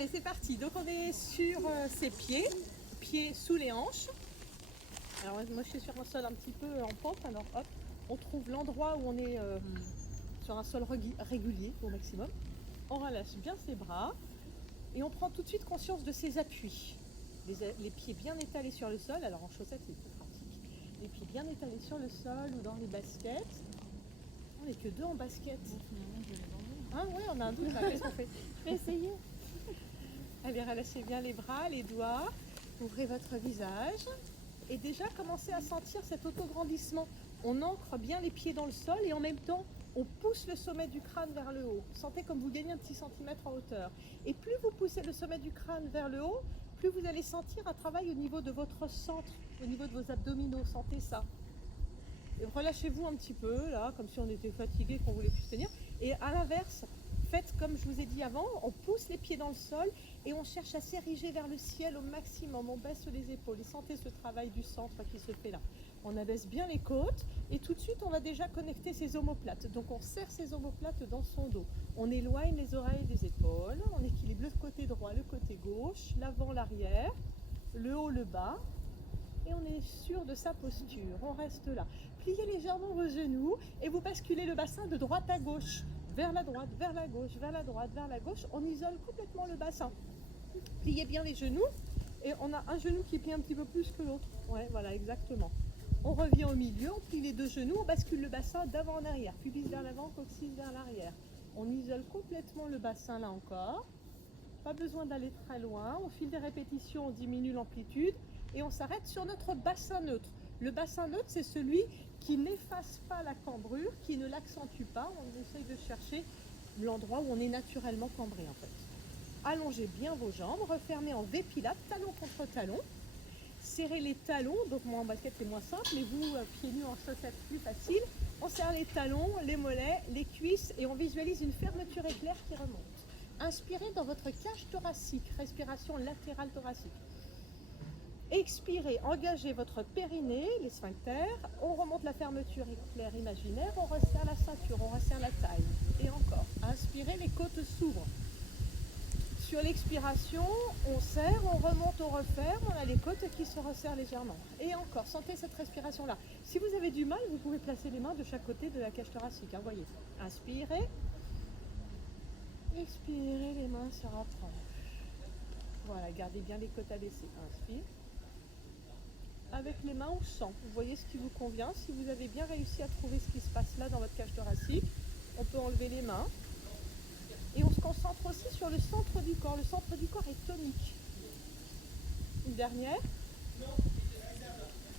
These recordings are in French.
Allez, c'est parti. Donc on est sur ses pieds, pieds sous les hanches. Alors moi je suis sur un sol un petit peu en pente, alors hop, on trouve l'endroit où on est sur un sol régulier au maximum. On relâche bien ses bras et on prend tout de suite conscience de ses appuis. Les pieds bien étalés sur le sol, alors en chaussettes c'est plus pratique. Les pieds bien étalés sur le sol ou dans les baskets. On n'est que deux en basket. Ah ouais, on a un doute là, qu'est-ce qu'on fait? Je vais essayer. Allez, relâchez bien les bras, les doigts, ouvrez votre visage et déjà commencez à sentir cet autograndissement. On ancre bien les pieds dans le sol et en même temps, on pousse le sommet du crâne vers le haut. Sentez comme vous gagnez un petit centimètre en hauteur. Et plus vous poussez le sommet du crâne vers le haut, plus vous allez sentir un travail au niveau de votre centre, au niveau de vos abdominaux. Sentez ça. Et relâchez-vous un petit peu, là, comme si on était fatigué, qu'on voulait plus tenir. Et à l'inverse, faites comme je vous ai dit avant, on pousse les pieds dans le sol et on cherche à s'ériger vers le ciel au maximum. On baisse les épaules et sentez ce travail du centre qui se fait là. On abaisse bien les côtes et tout de suite on va déjà connecter ses omoplates. Donc on serre ses omoplates dans son dos. On éloigne les oreilles des épaules, on équilibre le côté droit, le côté gauche, l'avant, l'arrière, le haut, le bas. Et on est sûr de sa posture, on reste là. Pliez légèrement vos genoux et vous basculez le bassin de droite à gauche, vers la droite, vers la gauche, vers la droite, vers la gauche. On isole complètement le bassin. Pliez bien les genoux et on a un genou qui plie un petit peu plus que l'autre. Ouais, voilà, exactement. On revient au milieu, on plie les deux genoux, on bascule le bassin d'avant en arrière, pubis vers l'avant, coccyx vers l'arrière. On isole complètement le bassin là encore. Pas besoin d'aller très loin. Au fil des répétitions, on diminue l'amplitude et on s'arrête sur notre bassin neutre. Le bassin neutre, c'est celui qui n'efface pas la cambrure, qui ne l'accentue pas. On essaye de chercher l'endroit où on est naturellement cambré en fait. Allongez bien vos jambes, refermez en V pilate, talon contre talon. Serrez les talons, donc moi en basket c'est moins simple, mais vous, pieds nus en chaussettes, plus facile. On serre les talons, les mollets, les cuisses et on visualise une fermeture éclair qui remonte. Inspirez dans votre cage thoracique, respiration latérale thoracique. Expirez, engagez votre périnée, les sphincters, on remonte la fermeture éclair imaginaire, on resserre la ceinture, on resserre la taille. Et encore, inspirez, les côtes s'ouvrent. Sur l'expiration, on serre, on remonte, on referme, on a les côtes qui se resserrent légèrement. Et encore, sentez cette respiration-là. Si vous avez du mal, vous pouvez placer les mains de chaque côté de la cage thoracique. Hein, voyez. Inspirez. Expirez, les mains se rapprochent. Voilà, gardez bien les côtes abaissées. Inspire. Avec les mains, on sent. Vous voyez ce qui vous convient. Si vous avez bien réussi à trouver ce qui se passe là dans votre cage thoracique, on peut enlever les mains. Et on se concentre aussi sur le centre du corps. Le centre du corps est tonique. Une dernière.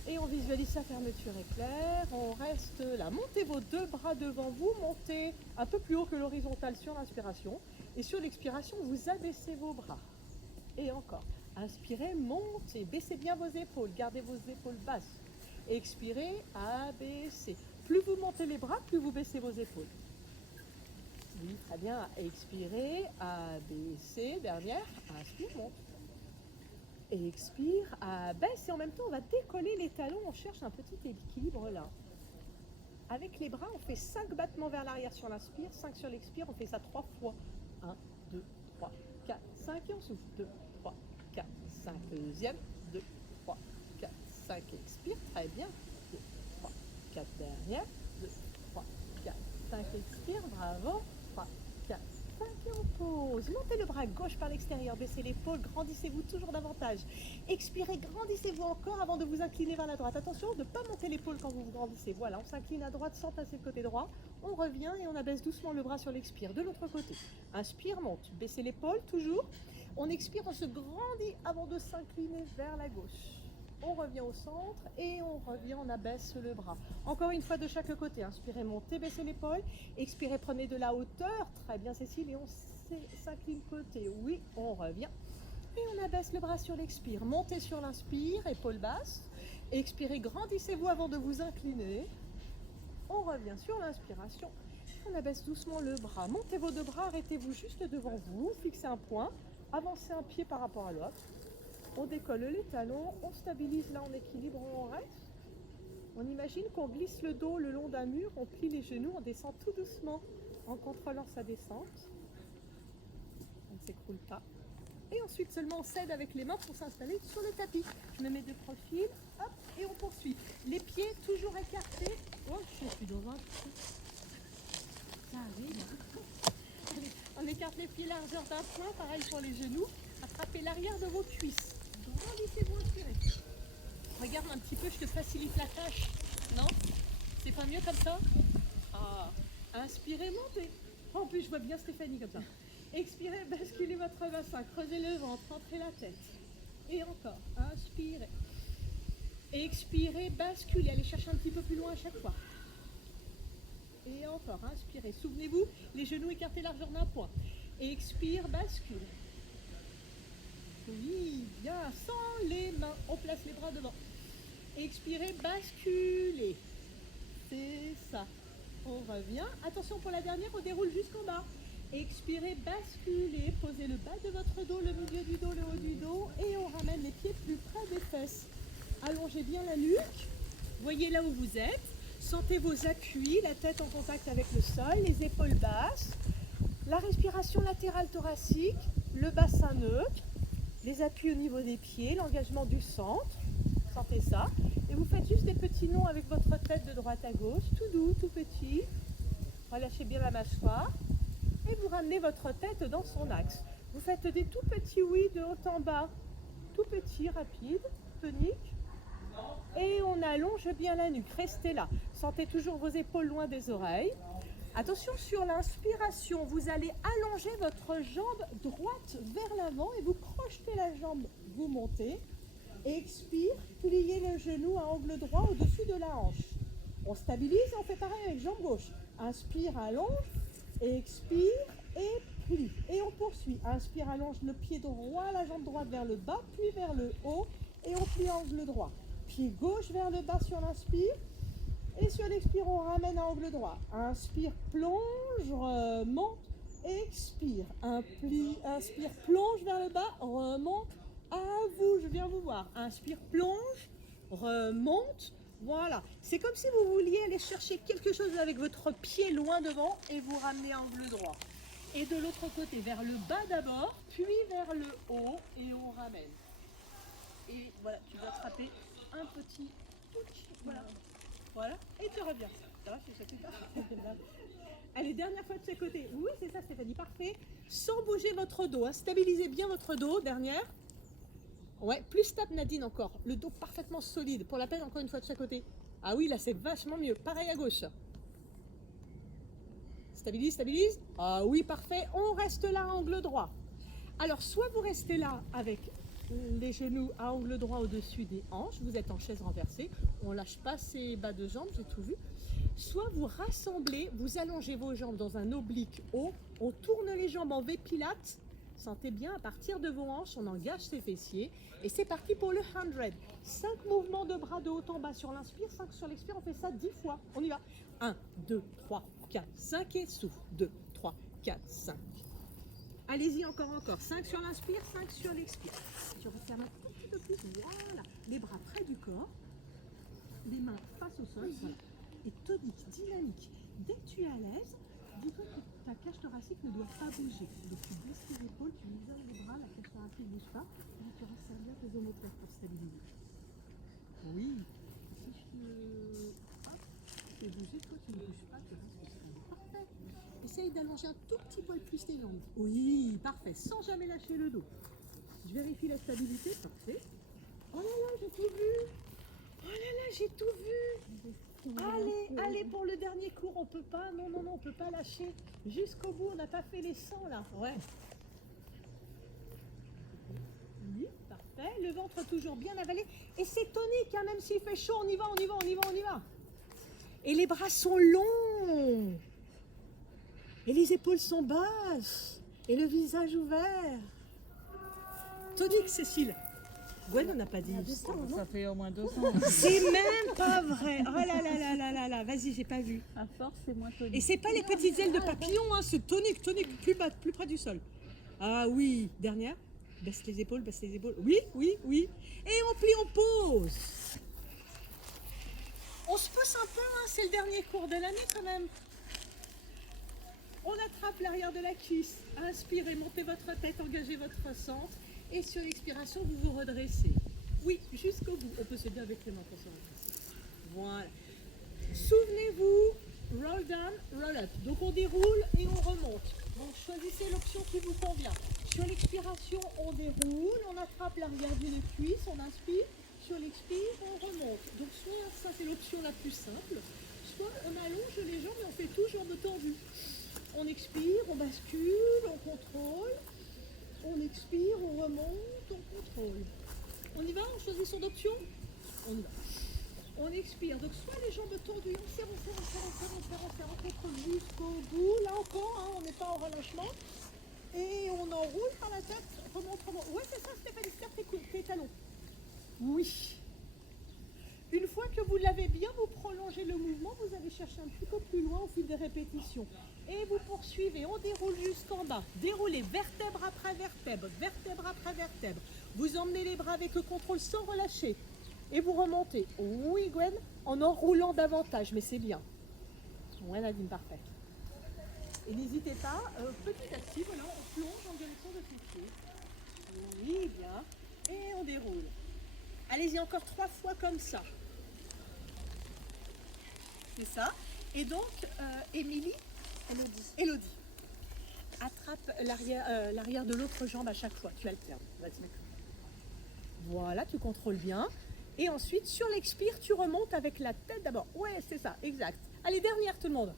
Et on visualise sa fermeture éclair. On reste là. Montez vos deux bras devant vous. Montez un peu plus haut que l'horizontale sur l'inspiration. Et sur l'expiration, vous abaissez vos bras. Et encore. Inspirez, montez. Baissez bien vos épaules. Gardez vos épaules basses. Expirez, abaissez. Plus vous montez les bras, plus vous baissez vos épaules. Oui, très bien. Expirez, abaissez. Dernière. Inspire, monte. Expire, abaisse. Et en même temps, on va décoller les talons. On cherche un petit équilibre là. Avec les bras, on fait 5 battements vers l'arrière sur l'inspire, 5 sur l'expire. On fait ça 3 fois. 1, 2, 3, 4, 5. Et on souffle. 2, 3, 4, 5. Deuxième. 2, 3, 4, 5. Expire. Très bien. 2, 3, 4. Dernière. 2, 3, 4, 5. Expire. Bravo. 3, 4, 5 et on pose. Montez le bras gauche par l'extérieur, baissez l'épaule, grandissez-vous toujours davantage. Expirez, grandissez-vous encore avant de vous incliner vers la droite. Attention de ne pas monter l'épaule quand vous vous grandissez. Voilà, on s'incline à droite sans passer le côté droit. On revient et on abaisse doucement le bras sur l'expire. De l'autre côté, inspire, monte, baissez l'épaule toujours. On expire, on se grandit avant de s'incliner vers la gauche. On revient au centre et on revient, on abaisse le bras. Encore une fois de chaque côté. Inspirez, montez, baissez l'épaule. Expirez, prenez de la hauteur. Très bien Cécile. Et on s'incline côté. Oui, on revient. Et on abaisse le bras sur l'expire. Montez sur l'inspire, épaule basse. Expirez, grandissez-vous avant de vous incliner. On revient sur l'inspiration. On abaisse doucement le bras. Montez vos deux bras, arrêtez-vous juste devant vous. Fixez un point. Avancez un pied par rapport à l'autre. On décolle les talons, on stabilise là en équilibre, on reste. On imagine qu'on glisse le dos le long d'un mur, on plie les genoux, on descend tout doucement en contrôlant sa descente. On ne s'écroule pas. Et ensuite seulement on s'aide avec les mains pour s'installer sur le tapis. Je me mets de profil, hop, et on poursuit. Les pieds toujours écartés. Oh, je suis dans un trou. Ça arrive. Allez, on écarte les pieds largeur d'un point, pareil pour les genoux. Attrapez l'arrière de vos cuisses. Grandissez-vous, inspirez. Regarde un petit peu, je te facilite la tâche. Non? C'est pas mieux comme ça? Ah, inspirez, montez. En plus, je vois bien Stéphanie comme ça. Expirez, basculez votre bassin, creusez le ventre, rentrez la tête. Et encore, inspirez. Expirez, basculez, allez chercher un petit peu plus loin à chaque fois. Et encore, inspirez. Souvenez-vous, les genoux écartés largeur d'un point. Expire, bascule. Oui, bien, sans les mains, on place les bras devant. Expirez, basculez. C'est ça. On revient. Attention pour la dernière, on déroule jusqu'en bas. Expirez, basculez, posez le bas de votre dos, le milieu du dos, le haut du dos et on ramène les pieds plus près des fesses. Allongez bien la nuque, voyez là où vous êtes, sentez vos appuis, la tête en contact avec le sol, les épaules basses, la respiration latérale thoracique, le bassin neutre, les appuis au niveau des pieds, l'engagement du centre, sentez ça. Et vous faites juste des petits noms avec votre tête de droite à gauche, tout doux, tout petit. Relâchez bien la mâchoire. Et vous ramenez votre tête dans son axe. Vous faites des tout petits oui de haut en bas. Tout petit, rapide, tonique. Et on allonge bien la nuque. Restez là. Sentez toujours vos épaules loin des oreilles. Attention sur l'inspiration, vous allez allonger votre jambe droite vers l'avant et vous crochetez la jambe, vous montez. Expire, pliez le genou à angle droit au-dessus de la hanche. On stabilise et on fait pareil avec jambe gauche. Inspire, allonge. Expire et plie. Et on poursuit. Inspire, allonge le pied droit, la jambe droite vers le bas, puis vers le haut. Et on plie angle droit. Pied gauche vers le bas sur l'inspire. Et sur l'expire, on ramène à angle droit. Inspire, plonge, remonte, expire. Inspire, plonge vers le bas, remonte. À vous, je viens vous voir. Inspire, plonge, remonte. Voilà, c'est comme si vous vouliez aller chercher quelque chose avec votre pied loin devant et vous ramenez à angle droit. Et de l'autre côté, vers le bas d'abord, puis vers le haut et on ramène. Et voilà, tu dois attraper un petit touch. Voilà, voilà, et tu reviens. Ça va, je sais pas. Allez, dernière fois de ce côté. Oui, c'est ça Stéphanie, parfait. Sans bouger votre dos, hein. Stabilisez bien votre dos, dernière. Ouais, plus stable Nadine encore. Le dos parfaitement solide. Pour la peine, encore une fois de chaque côté. Ah oui, là c'est vachement mieux. Pareil à gauche. Stabilise, stabilise. Ah oui, parfait. On reste là à angle droit. Alors, soit vous restez là avec les genoux à angle droit au-dessus des hanches. Vous êtes en chaise renversée. On lâche pas ses bas de jambes, j'ai tout vu. Soit vous rassemblez, vous allongez vos jambes dans un oblique haut. On tourne les jambes en V-pilate. Sentez bien, à partir de vos hanches, on engage ses fessiers. Et c'est parti pour le 100. 5 mouvements de bras de haut en bas sur l'inspire, 5 sur l'expire. On fait ça 10 fois. On y va. 1, 2, 3, 4, 5 et souffle. 2, 3, 4, 5. Allez-y, encore. 5 sur l'inspire, 5 sur l'expire. Je referme un tout petit peu plus. Voilà. Les bras près du corps. Les mains face au sol. Voilà. Et tonique, dynamique. Dès que tu es à l'aise, dis-toi que ta cage thoracique ne doit pas bouger. Donc tu baisses tes épaules, tu isoles les bras, la cage thoracique ne bouge pas. Et tu resserres bien tes omoplates pour stabiliser. Oui. Si je fais bouger, toi tu ne bouges pas, tu restes stable. Parfait. Essaye d'allonger un tout petit poil plus tes jambes. Oui, parfait. Sans jamais lâcher le dos. Je vérifie la stabilité. Parfait. Oh là là, j'ai tout vu. Oh là là, j'ai tout vu. Allez, pour le dernier cours, on peut pas, non, on peut pas lâcher. Jusqu'au bout, on n'a pas fait les 100 là. Ouais. Oui, parfait. Le ventre toujours bien avalé. Et c'est tonique, hein, même s'il fait chaud, on y va. Et les bras sont longs. Et les épaules sont basses. Et le visage ouvert. Tonique, Cécile. Gwen, on n'a pas dit. Ça fait au moins 200. C'est même pas vrai. Oh là là. Vas-y, j'ai pas vu. À force, c'est moins tonique. Et c'est pas les petites ailes de papillon, hein, c'est tonique, plus bas, plus près du sol. Ah oui, dernière. Baisse les épaules. Oui. Et on plie, on pose. On se pousse un peu, hein, c'est le dernier cours de l'année quand même. On attrape l'arrière de la cuisse. Inspirez, montez votre tête, engagez votre centre. Et sur l'expiration, vous vous redressez. Oui, jusqu'au bout. On peut se dire avec les mains pour se redresser. Voilà. Souvenez-vous, roll down, roll up. Donc on déroule et on remonte. Donc choisissez l'option qui vous convient. Sur l'expiration, on déroule, on attrape l'arrière d'une cuisse, on inspire. Sur l'expire, on remonte. Donc soit ça c'est l'option la plus simple, soit on allonge les jambes et on fait tout jambes tendues. On expire, on bascule, on contrôle. On expire, on remonte, on contrôle. On y va, on choisit son option. On y va. On expire, donc soit les jambes tendues, on serre, on contrôle jusqu'au bout. Là encore, hein, on n'est pas en relâchement. Et on enroule par la tête, remonte. Ouais, c'est ça, Stéphanie, serre tes talons. Oui. Une fois que vous l'avez bien, vous prolongez le mouvement, vous allez chercher un petit peu plus loin au fil des répétitions. Et vous poursuivez, on déroule jusqu'en bas. Déroulez vertèbre après vertèbre, vertèbre après vertèbre. Vous emmenez les bras avec le contrôle sans relâcher. Et vous remontez. Oui, Gwen, en enroulant davantage, mais c'est bien. Ouais, Nadine, parfait. Et n'hésitez pas, petit à petit, voilà, on plonge en direction de ses pieds. Oui, bien. Et on déroule. Allez-y encore 3 fois comme ça. C'est ça. Et donc, Émilie, Elodie, attrape l'arrière de l'autre jambe à chaque fois. Tu alternes. Vas-y. Voilà, tu contrôles bien. Et ensuite, sur l'expire, tu remontes avec la tête d'abord. Ouais, c'est ça, exact. Allez, dernière tout le monde.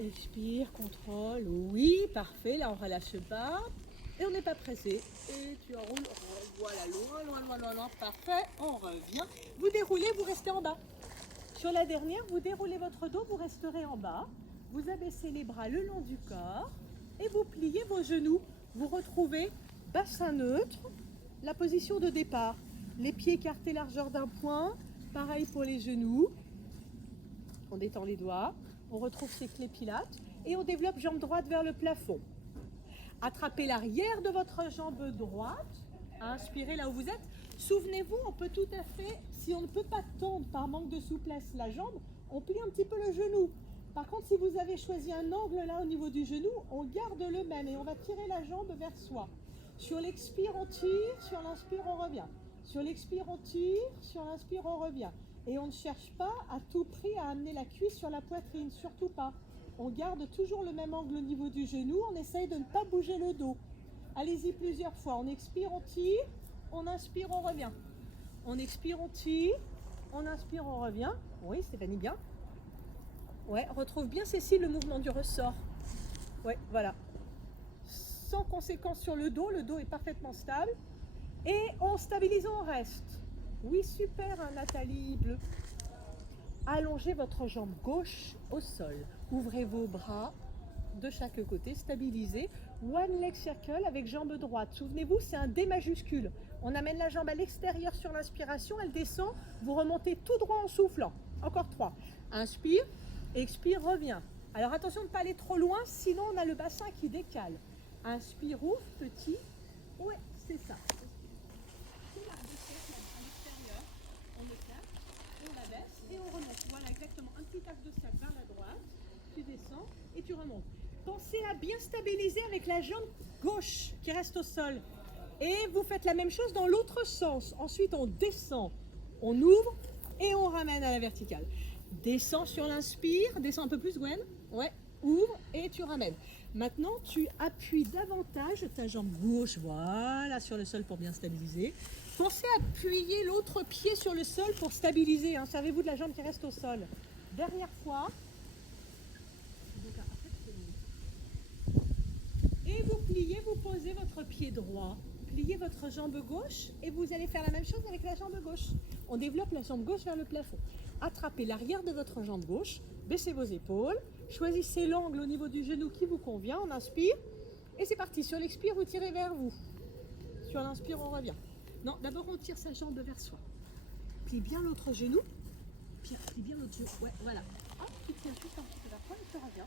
Expire, contrôle. Oui, parfait. Là, on ne relâche pas. Et on n'est pas pressé. Et tu enroules. Voilà, loin. Parfait. On revient. Vous déroulez, vous restez en bas. Sur la dernière, vous déroulez votre dos, vous resterez en bas. Vous abaissez les bras le long du corps. Et vous pliez vos genoux. Vous retrouvez bassin neutre, la position de départ. Les pieds écartés largeur d'un point. Pareil pour les genoux. On détend les doigts. On retrouve ses clés pilates. Et on développe jambe droite vers le plafond. Attrapez l'arrière de votre jambe droite. Inspirez là où vous êtes. Souvenez-vous, on peut tout à fait, si on ne peut pas tendre par manque de souplesse la jambe, on plie un petit peu le genou. Par contre, si vous avez choisi un angle là au niveau du genou, on garde le même et on va tirer la jambe vers soi. Sur l'expire, on tire. Sur l'inspire, on revient. Sur l'expire, on tire. Sur l'inspire, on revient. Et on ne cherche pas à tout prix à amener la cuisse sur la poitrine, surtout pas. On garde toujours le même angle au niveau du genou, on essaye de ne pas bouger le dos. Allez-y plusieurs fois, on expire, on tire, on inspire, on revient. On expire, on tire, on inspire, on revient. Oui, Stéphanie, bien. Ouais, retrouve bien Cécile le mouvement du ressort. Ouais, voilà. Sans conséquence sur le dos est parfaitement stable. Et on stabilise, on reste. Oui, super, hein, Nathalie, bleu. Allongez votre jambe gauche au sol. Ouvrez vos bras de chaque côté, stabilisez. One leg circle avec jambe droite. Souvenez-vous, c'est un D majuscule. On amène la jambe à l'extérieur sur l'inspiration, elle descend. Vous remontez tout droit en soufflant. Encore 3. Inspire, expire, revient. Alors attention de ne pas aller trop loin, sinon on a le bassin qui décale. Inspire, ouvre, petit. Ouais, c'est ça. Et on remonte, voilà exactement, un petit axe de cercle vers la droite, tu descends et tu remontes. Pensez à bien stabiliser avec la jambe gauche qui reste au sol. Et vous faites la même chose dans l'autre sens. Ensuite on descend, on ouvre et on ramène à la verticale. Descends sur l'inspire, descends un peu plus Gwen, ouais, ouvre et tu ramènes. Maintenant tu appuies davantage ta jambe gauche, voilà, sur le sol pour bien stabiliser. Pensez à appuyer l'autre pied sur le sol pour stabiliser. Hein. Servez-vous de la jambe qui reste au sol. Dernière fois. Et vous pliez, vous posez votre pied droit. Pliez votre jambe gauche et vous allez faire la même chose avec la jambe gauche. On développe la jambe gauche vers le plafond. Attrapez l'arrière de votre jambe gauche. Baissez vos épaules. Choisissez l'angle au niveau du genou qui vous convient. On inspire. Et c'est parti. Sur l'expire, vous tirez vers vous. Sur l'inspire, on revient. Non, d'abord on tire sa jambe vers soi. Plie bien l'autre genou. Plie bien l'autre genou. Ouais, voilà. Hop, tu tiens juste un petit peu vers toi et tu reviens.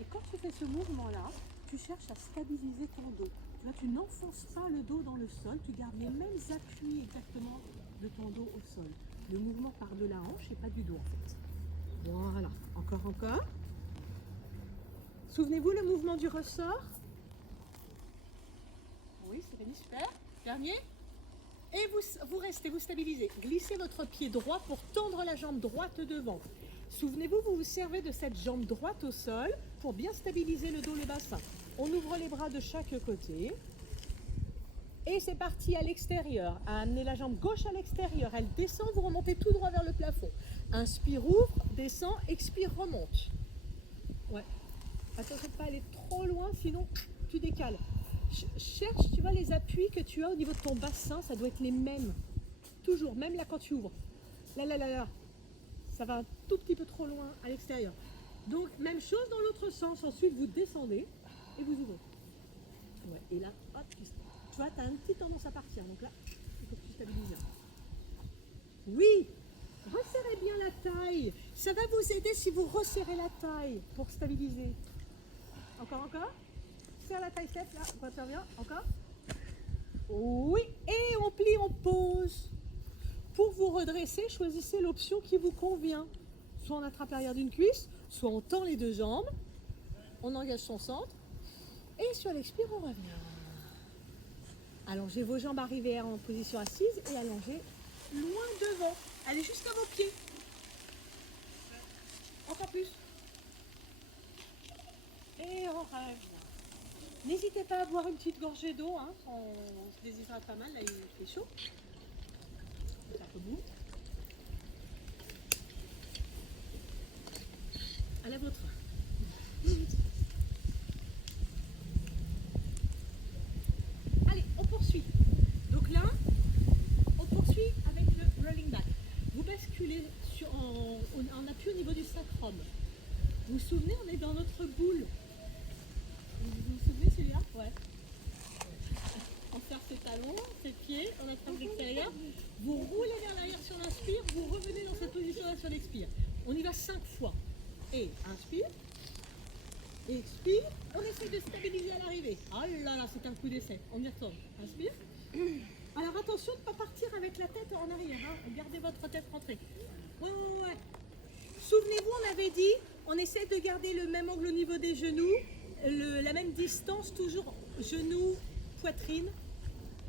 Et quand tu fais ce mouvement-là, tu cherches à stabiliser ton dos. Là, tu n'enfonces pas le dos dans le sol, tu gardes les mêmes appuis exactement de ton dos au sol. Le mouvement part de la hanche et pas du dos en fait. Voilà. Encore. Souvenez-vous le mouvement du ressort. Oui, c'est bien, super. Dernier. Et vous restez, vous stabilisez. Glissez votre pied droit pour tendre la jambe droite devant. Souvenez-vous, vous vous servez de cette jambe droite au sol pour bien stabiliser le dos, le bassin. On ouvre les bras de chaque côté. Et c'est parti à l'extérieur. À amener la jambe gauche à l'extérieur. Elle descend, vous remontez tout droit vers le plafond. Inspire, ouvre, descend, expire, remonte. Ouais. Attention de ne pas aller trop loin, sinon tu décales. Cherche, tu vois, les appuis que tu as au niveau de ton bassin, ça doit être les mêmes. Toujours, même là quand tu ouvres. Là. Ça va un tout petit peu trop loin à l'extérieur. Donc, même chose dans l'autre sens. Ensuite, vous descendez et vous ouvrez. Ouais, et là, hop, tu vois, tu as un petit tendance à partir. Donc là, il faut que tu stabilises. Oui, resserrez bien la taille. Ça va vous aider si vous resserrez la taille pour stabiliser. Encore. Serre la taille, Steph, là, on va faire bien. Encore. Oui, et on plie, on pose. Pour vous redresser, choisissez l'option qui vous convient. Soit on attrape l'arrière d'une cuisse, soit on tend les deux jambes, on engage son centre, et sur l'expire, on revient. Allongez vos jambes, arrivez en position assise et allongez loin devant. Allez jusqu'à vos pieds. Encore plus. Et on revient. N'hésitez pas à boire une petite gorgée d'eau, hein. On se déshydrate pas mal, là il fait chaud. C'est un peu mou. À la vôtre. Allez, on poursuit. Donc là, on poursuit avec le rolling back. Vous basculez en appui au niveau du sacrum. Vous vous souvenez, on est dans notre boule. Vous vous souvenez celui-là? Ouais. On serre ses talons, ses pieds, on attrape l'extérieur. Vous roulez vers l'arrière sur l'inspire, vous revenez dans cette position-là sur l'expire. On y va 5 fois. Et inspire, expire, on essaie de stabiliser à l'arrivée. Ah là là, c'est un coup d'essai. On y retourne. Inspire. Alors attention de ne pas partir avec la tête en arrière. Hein. Gardez votre tête rentrée. Ouais. Souvenez-vous, on avait dit, on essaie de garder le même angle au niveau des genoux, la même distance, toujours genoux, poitrine.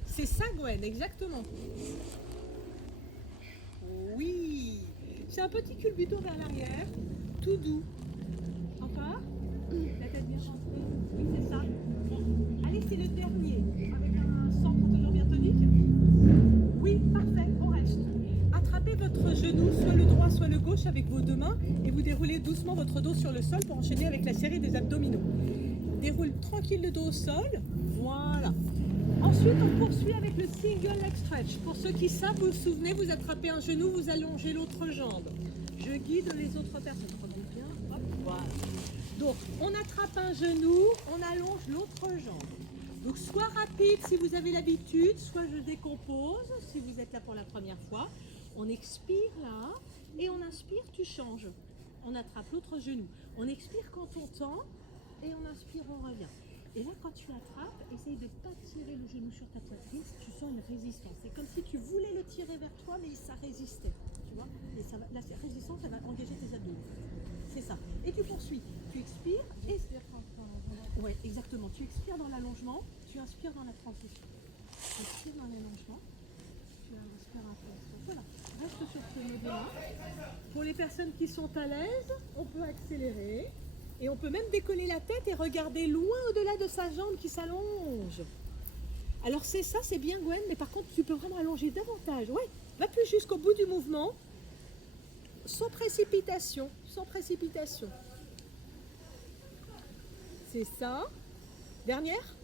C'est ça, Gwen, exactement. Oui. C'est un petit culbuto vers l'arrière, tout doux. Encore. La tête bien centrée. Oui, c'est ça. Allez, c'est le dernier. Avec un centre toujours bien tonique. Oui, parfait, on reste. Attrapez votre genou, soit le droit, soit le gauche, avec vos deux mains et vous déroulez doucement votre dos sur le sol pour enchaîner avec la série des abdominaux. Déroule tranquille le dos au sol. Voilà. Ensuite, on poursuit avec le single leg stretch. Pour ceux qui savent, vous vous souvenez, vous attrapez un genou, vous allongez l'autre jambe. Je guide les autres personnes. Revenez bien. Hop, voilà. Donc, on attrape un genou, on allonge l'autre jambe. Donc, soit rapide si vous avez l'habitude, soit je décompose si vous êtes là pour la première fois. On expire là et on inspire, tu changes. On attrape l'autre genou. On expire quand on tend et on inspire, on revient. Et là, quand tu attrapes, essaye de ne pas tirer le genou sur ta poitrine si tu sens une résistance. C'est comme si tu voulais le tirer vers toi, mais ça résistait. Tu vois? Et ça va, la résistance, elle va engager tes abdos. C'est ça. Et tu poursuis. Tu expires et... Oui, exactement. Tu expires dans l'allongement, tu inspires dans la transition. Tu expires dans l'allongement, tu inspires un peu. Voilà. Reste sur ce mode-là. Pour les personnes qui sont à l'aise, on peut accélérer. Et on peut même décoller la tête et regarder loin au-delà de sa jambe qui s'allonge. Alors c'est ça, c'est bien Gwen, mais par contre tu peux vraiment allonger davantage. Ouais, va plus jusqu'au bout du mouvement, sans précipitation, sans précipitation. C'est ça. Dernière.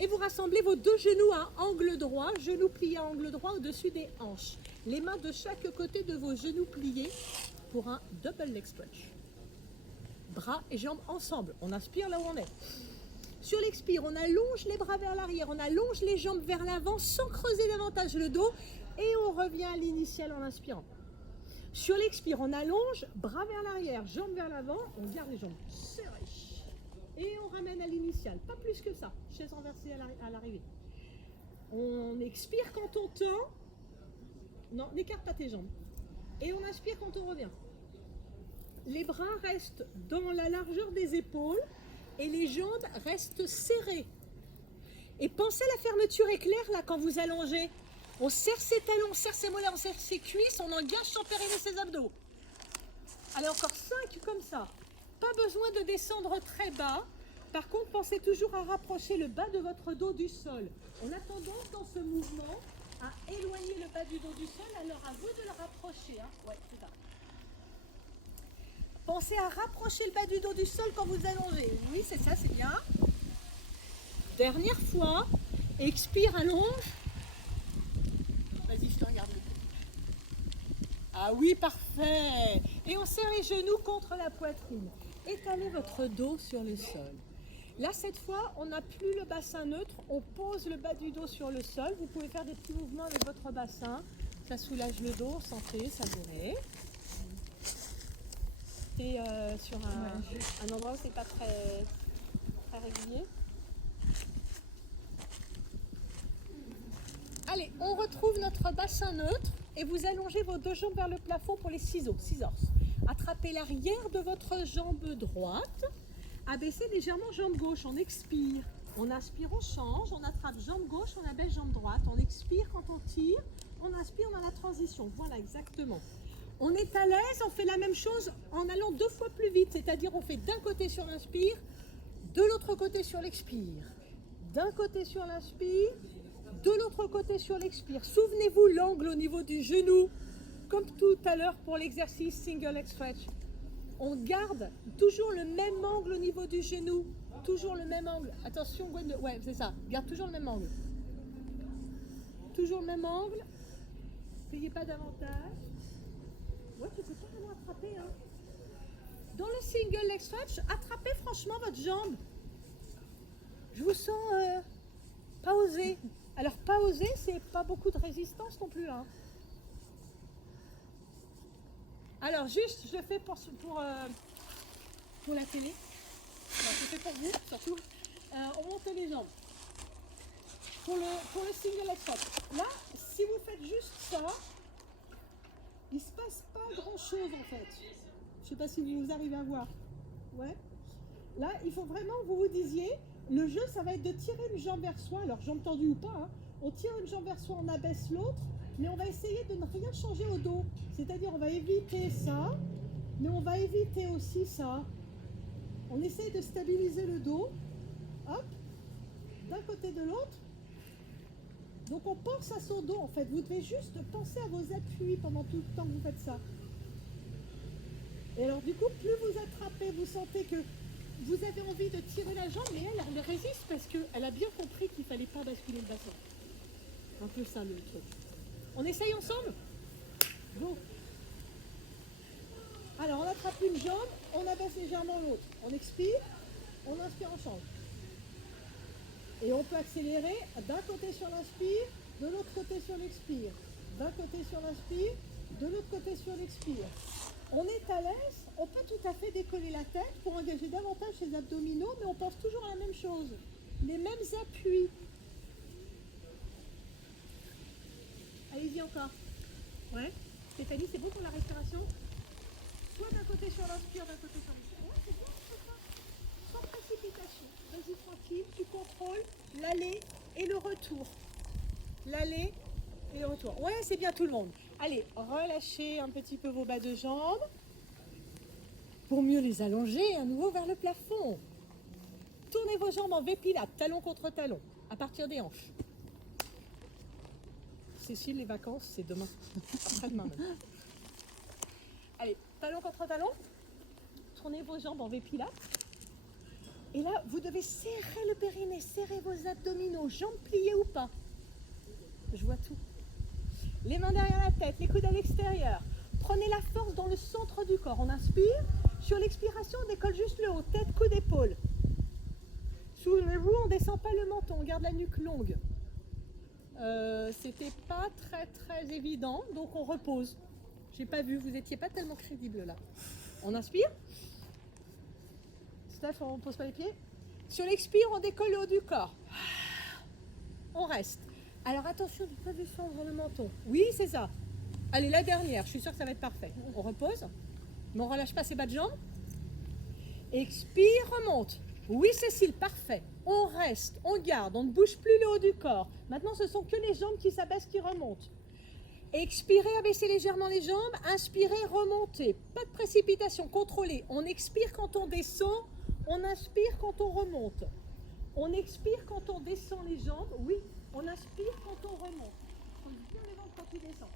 Et vous rassemblez vos deux genoux à angle droit, genoux pliés à angle droit au-dessus des hanches. Les mains de chaque côté de vos genoux pliés pour un double leg stretch. Bras et jambes ensemble. On inspire là où on est. Sur l'expire, on allonge les bras vers l'arrière, on allonge les jambes vers l'avant sans creuser davantage le dos et on revient à l'initial en inspirant. Sur l'expire, on allonge, bras vers l'arrière, jambes vers l'avant, on garde les jambes serrées et on ramène à l'initial. Pas plus que ça. Chaise renversée à l'arrivée. On expire quand on tend. Non, n'écarte pas tes jambes. Et on inspire quand on revient. Les bras restent dans la largeur des épaules et les jambes restent serrées. Et pensez à la fermeture éclair là quand vous allongez. On serre ses talons, on serre ses mollets, on serre ses cuisses, on engage son périnée, ses abdos. Allez, encore 5 comme ça. Pas besoin de descendre très bas. Par contre, pensez toujours à rapprocher le bas de votre dos du sol. On a tendance dans ce mouvement à éloigner le bas du dos du sol, alors à vous de le rapprocher. Hein. Ouais, c'est ça. Pensez à rapprocher le bas du dos du sol quand vous allongez. Oui, c'est ça, c'est bien. Dernière fois. Expire, allonge. Vas-y, je te regarde. Ah oui, parfait. Et on serre les genoux contre la poitrine. Étalez votre dos sur le sol. Là, cette fois, on n'a plus le bassin neutre. On pose le bas du dos sur le sol. Vous pouvez faire des petits mouvements avec votre bassin. Ça soulage le dos, santé, savourez. Et sur un endroit où c'est pas très régulier. Allez, on retrouve notre bassin neutre et vous allongez vos deux jambes vers le plafond pour les scissors. Attrapez l'arrière de votre jambe droite. Abaissez légèrement jambe gauche. On expire. On inspire, on change. On attrape jambe gauche, on abaisse jambe droite. On expire quand on tire. On inspire dans la transition. Voilà, exactement. On est à l'aise, on fait la même chose en allant 2 fois plus vite. C'est-à-dire on fait d'un côté sur l'inspire, de l'autre côté sur l'expire. D'un côté sur l'inspire, de l'autre côté sur l'expire. Souvenez-vous l'angle au niveau du genou, comme tout à l'heure pour l'exercice single leg stretch. On garde toujours le même angle au niveau du genou. Toujours le même angle. Attention, Gwen, ouais, c'est ça. Garde toujours le même angle. Toujours le même angle. N'ayez pas davantage. Ouais, tu peux pas vraiment attraper. Hein. Dans le single leg stretch, attrapez franchement votre jambe. Je vous sens pas osé. Alors, pas osé, c'est pas beaucoup de résistance non plus. Hein. Alors, juste, je le fais pour la télé. Enfin, je le fais pour vous, surtout. On monte les jambes. Pour le single leg stretch. Là, si vous faites juste ça, il ne se passe pas grand-chose en fait. Je ne sais pas si vous arrivez à voir. Ouais. Là, il faut vraiment que vous vous disiez, le jeu, ça va être de tirer une jambe vers soi. Alors, jambe tendue ou pas, hein. On tire une jambe vers soi, on abaisse l'autre, mais on va essayer de ne rien changer au dos. C'est-à-dire, on va éviter ça, mais on va éviter aussi ça. On essaye de stabiliser le dos. Hop. D'un côté de l'autre. Donc, on pense à son dos, en fait. Vous devez juste penser à vos appuis pendant tout le temps que vous faites ça. Et alors, du coup, plus vous attrapez, vous sentez que vous avez envie de tirer la jambe, mais elle résiste parce qu'elle a bien compris qu'il ne fallait pas basculer le bassin. Un peu ça le truc. On essaye ensemble? Go. Alors, on attrape une jambe, on abaisse légèrement l'autre. On expire, on inspire, on change. Et on peut accélérer d'un côté sur l'inspire, de l'autre côté sur l'expire. D'un côté sur l'inspire, de l'autre côté sur l'expire. On est à l'aise, on peut tout à fait décoller la tête pour engager davantage les abdominaux, mais on pense toujours à la même chose. Les mêmes appuis. Allez-y encore. Ouais. Stéphanie, c'est bon pour la respiration? Soit d'un côté sur l'inspire, d'un côté sur l'expire. Ouais, c'est bien, c'est ça. Sans précipitation. Vas-y, tranquille, tu contrôles l'aller et le retour. L'aller et le retour. Ouais, c'est bien tout le monde. Allez, relâchez un petit peu vos bas de jambes pour mieux les allonger à nouveau vers le plafond. Tournez vos jambes en V-pilate, talon contre talon, à partir des hanches. Cécile, les vacances, c'est demain. Après-demain même. Allez, talon contre talon. Tournez vos jambes en V-pilate. Et là, vous devez serrer le périnée, serrer vos abdominaux, jambes pliées ou pas. Je vois tout. Les mains derrière la tête, les coudes à l'extérieur. Prenez la force dans le centre du corps. On inspire. Sur l'expiration, on décolle juste le haut. Tête, coude, épaule. Souvenez-vous, on ne descend pas le menton. On garde la nuque longue. C'était pas très évident. Donc on repose. J'ai pas vu. Vous n'étiez pas tellement crédible là. On inspire. Steph, on ne pose pas les pieds. Sur l'expire, on décolle le haut du corps. On reste. Alors attention de ne pas descendre le menton. Oui, c'est ça. Allez, la dernière. Je suis sûre que ça va être parfait. On repose. Mais on ne relâche pas ses bas de jambes. Expire, remonte. Oui, Cécile, parfait. On reste, on garde, on ne bouge plus le haut du corps. Maintenant, ce sont que les jambes qui s'abaissent, qui remontent. Expirez, abaissez légèrement les jambes. Inspirez, remontez. Pas de précipitation, contrôlez. On expire quand on descend, on inspire quand on remonte. On expire quand on descend les jambes, oui. On inspire quand on remonte. Pose bien les jambes quand tu descends.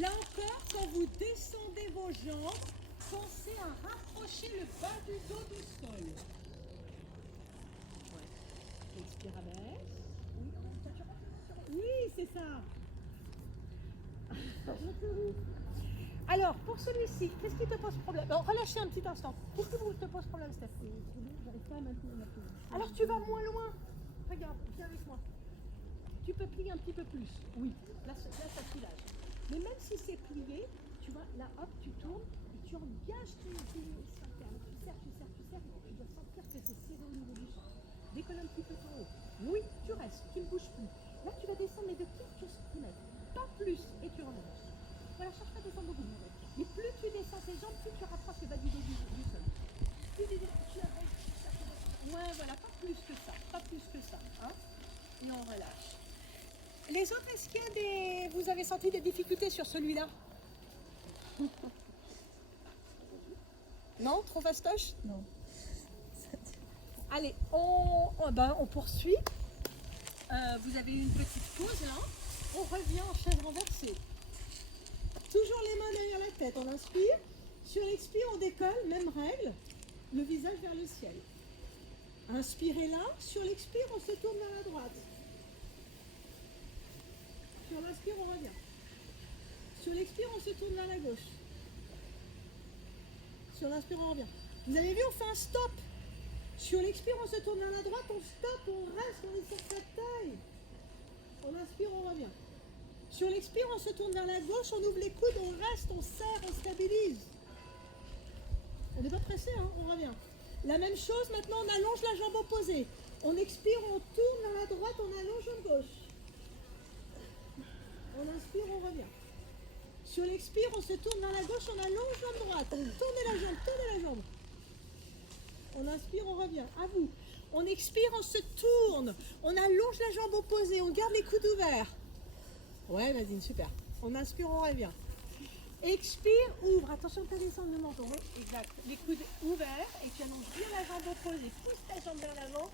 Là encore, quand vous descendez vos jambes, pensez à rapprocher le bas du dos du sol. Ouais. Expire, abaisse. Oui, c'est ça. Alors, pour celui-ci, qu'est-ce qui te pose problème? Relâchez un petit instant. Qu'est-ce qui te pose problème, Steph? J'arrive pas à maintenir la pose. Alors, tu vas moins loin. Regarde, viens avec moi. Tu peux plier un petit peu plus. Oui, là ça soulage. Mais même si c'est plié, tu vois, là, hop, tu tournes et tu engages ton sphincter. Tu serres, et tu dois sentir que c'est serré au niveau du sang. Décolle un petit peu ton haut. Oui, tu restes, tu ne bouges plus. Là, tu vas descendre, mais de quelques centimètres. Pas plus, et tu remontes. Voilà, cherche pas à descendre beaucoup. Mais plus tu descends tes jambes, plus tu rapproches le bas du dos du sol. Plus tu avances, ouais, voilà, pas plus que ça. Pas plus que ça. Hein, et on relâche. Les autres, est-ce qu'il y a des... Vous avez senti des difficultés sur celui-là? Non? Trop fastoche? Non. Allez, on poursuit. Vous avez eu une petite pause là. On revient en chaise renversée. Toujours les mains derrière la tête. On inspire. Sur l'expire, on décolle. Même règle. Le visage vers le ciel. Inspirez là. Sur l'expire, on se tourne vers la droite. Sur l'inspire, on revient. Sur l'expire, on se tourne vers la gauche. Sur l'inspire, on revient. Vous avez vu, on fait un stop. Sur l'expire, on se tourne vers la droite, on stoppe, on reste, on est sur sa taille. On inspire, on revient. Sur l'expire, on se tourne vers la gauche, on ouvre les coudes, on reste, on serre, on stabilise. On n'est pas pressé, hein, on revient. La même chose, maintenant, on allonge la jambe opposée. On expire, on tourne vers la droite, on allonge jambe gauche. On inspire, on revient. Sur l'expire, on se tourne vers la gauche, on allonge jambe droite. Tournez la jambe, tournez la jambe. On inspire, on revient. À vous. On expire, on se tourne. On allonge la jambe opposée, on garde les coudes ouverts. Ouais, Nadine, super. On inspire, on revient. Expire, ouvre. Attention, tu descendre le menton. Oui, exact. Les coudes ouverts et tu allonges bien la jambe opposée. Pousse ta jambe vers l'avant.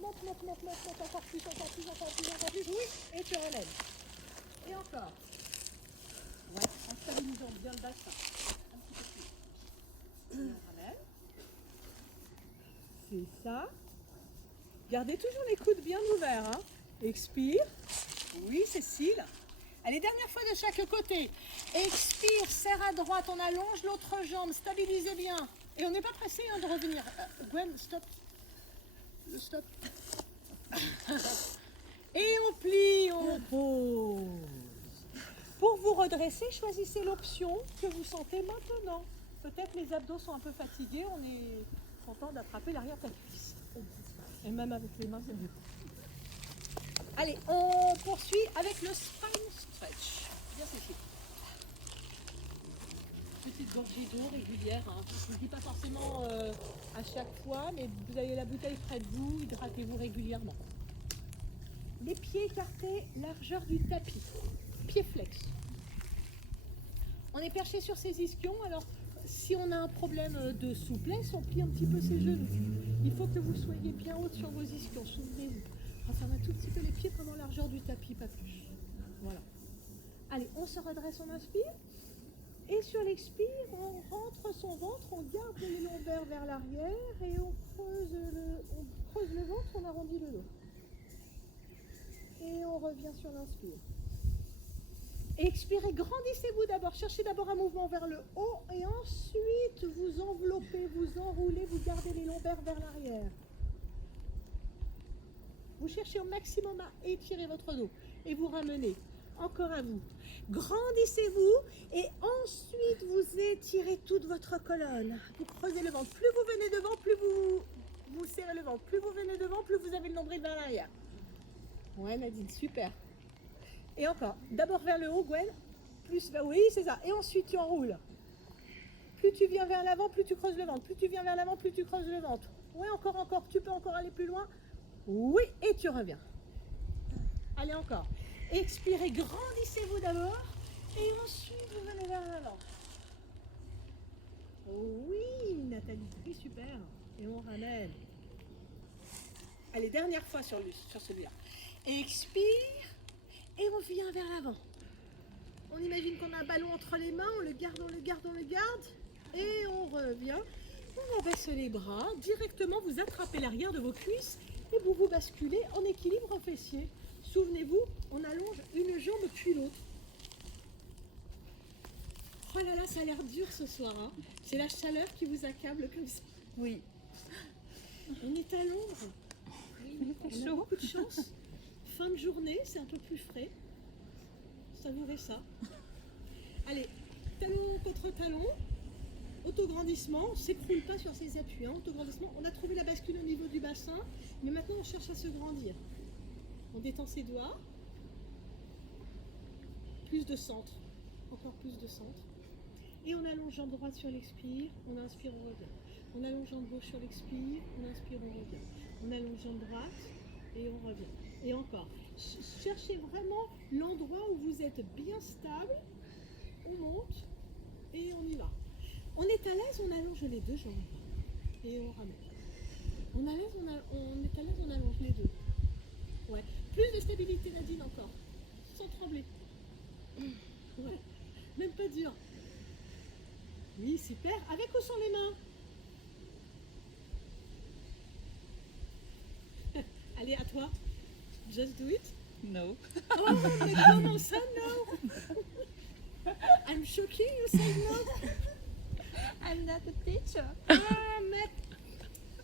Monte, monte, monte, monte, monte. Encore plus, encore plus, encore plus, encore plus. Oui, et tu relèves. Et encore. Ouais, en stabilisant bien le bassin. Un petit peu plus. On ramène. C'est ça. Gardez toujours les coudes bien ouverts. Hein. Expire. Oui, Cécile. Allez, dernière fois de chaque côté. Expire, serre à droite, on allonge l'autre jambe, stabilisez bien. Et on n'est pas pressé hein, de revenir. Gwen, stop. Le stop. Et on plie, on pose. Pour vous redresser, choisissez l'option que vous sentez maintenant. Peut-être les abdos sont un peu fatigués, on est content d'attraper l'arrière de la cuisse. Et même avec les mains, c'est mieux. Allez, on poursuit avec le spine stretch. Bien Cécile. Petite gorgée d'eau régulière. Hein. Je ne vous le dis pas forcément à chaque fois, mais vous avez la bouteille près de vous, hydratez-vous régulièrement. Les pieds écartés, largeur du tapis. Pieds flex. On est perché sur ses ischions, alors si on a un problème de souplesse, on plie un petit peu ses genoux. Il faut que vous soyez bien haute sur vos ischions, souvenez-vous. Referme un tout petit peu les pieds pendant la largeur du tapis, pas plus. Voilà. Allez, on se redresse, on inspire. Et sur l'expire, on rentre son ventre, on garde les lombaires vers l'arrière et on creuse le ventre, on arrondit le dos. Et on revient sur l'inspire. Expirez, grandissez-vous d'abord. Cherchez d'abord un mouvement vers le haut et ensuite vous enveloppez, vous enroulez, vous gardez les lombaires vers l'arrière. Vous cherchez au maximum à étirer votre dos et vous ramenez. Encore à vous. Grandissez-vous et ensuite vous étirez toute votre colonne. Vous creusez le ventre. Plus vous venez devant, plus vous serrez le ventre. Plus vous venez devant, plus vous avez le nombril vers l'arrière. Ouais Nadine, super. Et encore, d'abord vers le haut, Gwen. Plus vers... Oui, c'est ça. Et ensuite tu enroules. Plus tu viens vers l'avant, plus tu creuses le ventre. Plus tu viens vers l'avant, plus tu creuses le ventre. Oui, encore, encore. Tu peux encore aller plus loin. Oui, et tu reviens. Allez, encore. Expirez, grandissez-vous d'abord. Et ensuite, vous venez vers l'avant. Oui, Nathalie, oui, super. Et on ramène. Allez, dernière fois sur celui-là. Expire et on vient vers l'avant. On imagine qu'on a un ballon entre les mains, on le garde, on le garde, on le garde. Et on revient. On abaisse les bras. Directement, vous attrapez l'arrière de vos cuisses et vous vous basculez en équilibre fessier. Souvenez-vous, on allonge une jambe puis l'autre. Oh là là, ça a l'air dur ce soir. Hein. C'est la chaleur qui vous accable comme ça. Oui. On est à Londres. On a beaucoup de chance. Fin de journée, c'est un peu plus frais. Savourez ça. Allez, talon contre talon. Autograndissement, on ne s'écroule pas sur ses appuis. Hein. Autograndissement, on a trouvé la bascule au niveau du bassin, mais maintenant on cherche à se grandir. On détend ses doigts. Plus de centre. Encore plus de centre. Et on allonge jambe droite sur l'expire, on inspire, on revient. On allonge jambe gauche sur l'expire, on inspire, on revient. On allonge jambe droite et on revient. Et encore. Cherchez vraiment l'endroit où vous êtes bien stable. On monte et on y va. On est à l'aise, on allonge les deux jambes. Et on ramène. On est à l'aise, on allonge les deux. Ouais. Plus de stabilité, Nadine, encore. Sans trembler. Ouais. Même pas dur. Oui, super. Avec ou sans les mains? Allez, à toi. Just do it. No. Oh, mais comment ça, no? I'm shocking, you say no? I'm not a teacher. Ah,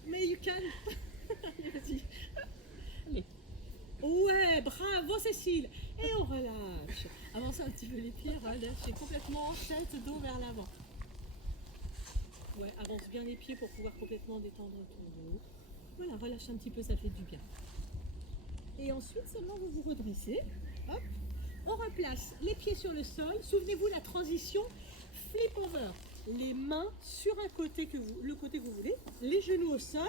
mais you can. Allez, vas-y. Allez. Ouais, bravo, Cécile. Et on relâche. Avancez un petit peu les pieds, relâchez complètement, tête, dos vers l'avant. Ouais, avance bien les pieds pour pouvoir complètement détendre ton dos. Voilà, relâche un petit peu, ça fait du bien. Et ensuite, seulement vous vous redressez. Hop. On replace les pieds sur le sol. Souvenez-vous la transition flip over. Les mains sur un côté le côté que vous voulez. Les genoux au sol.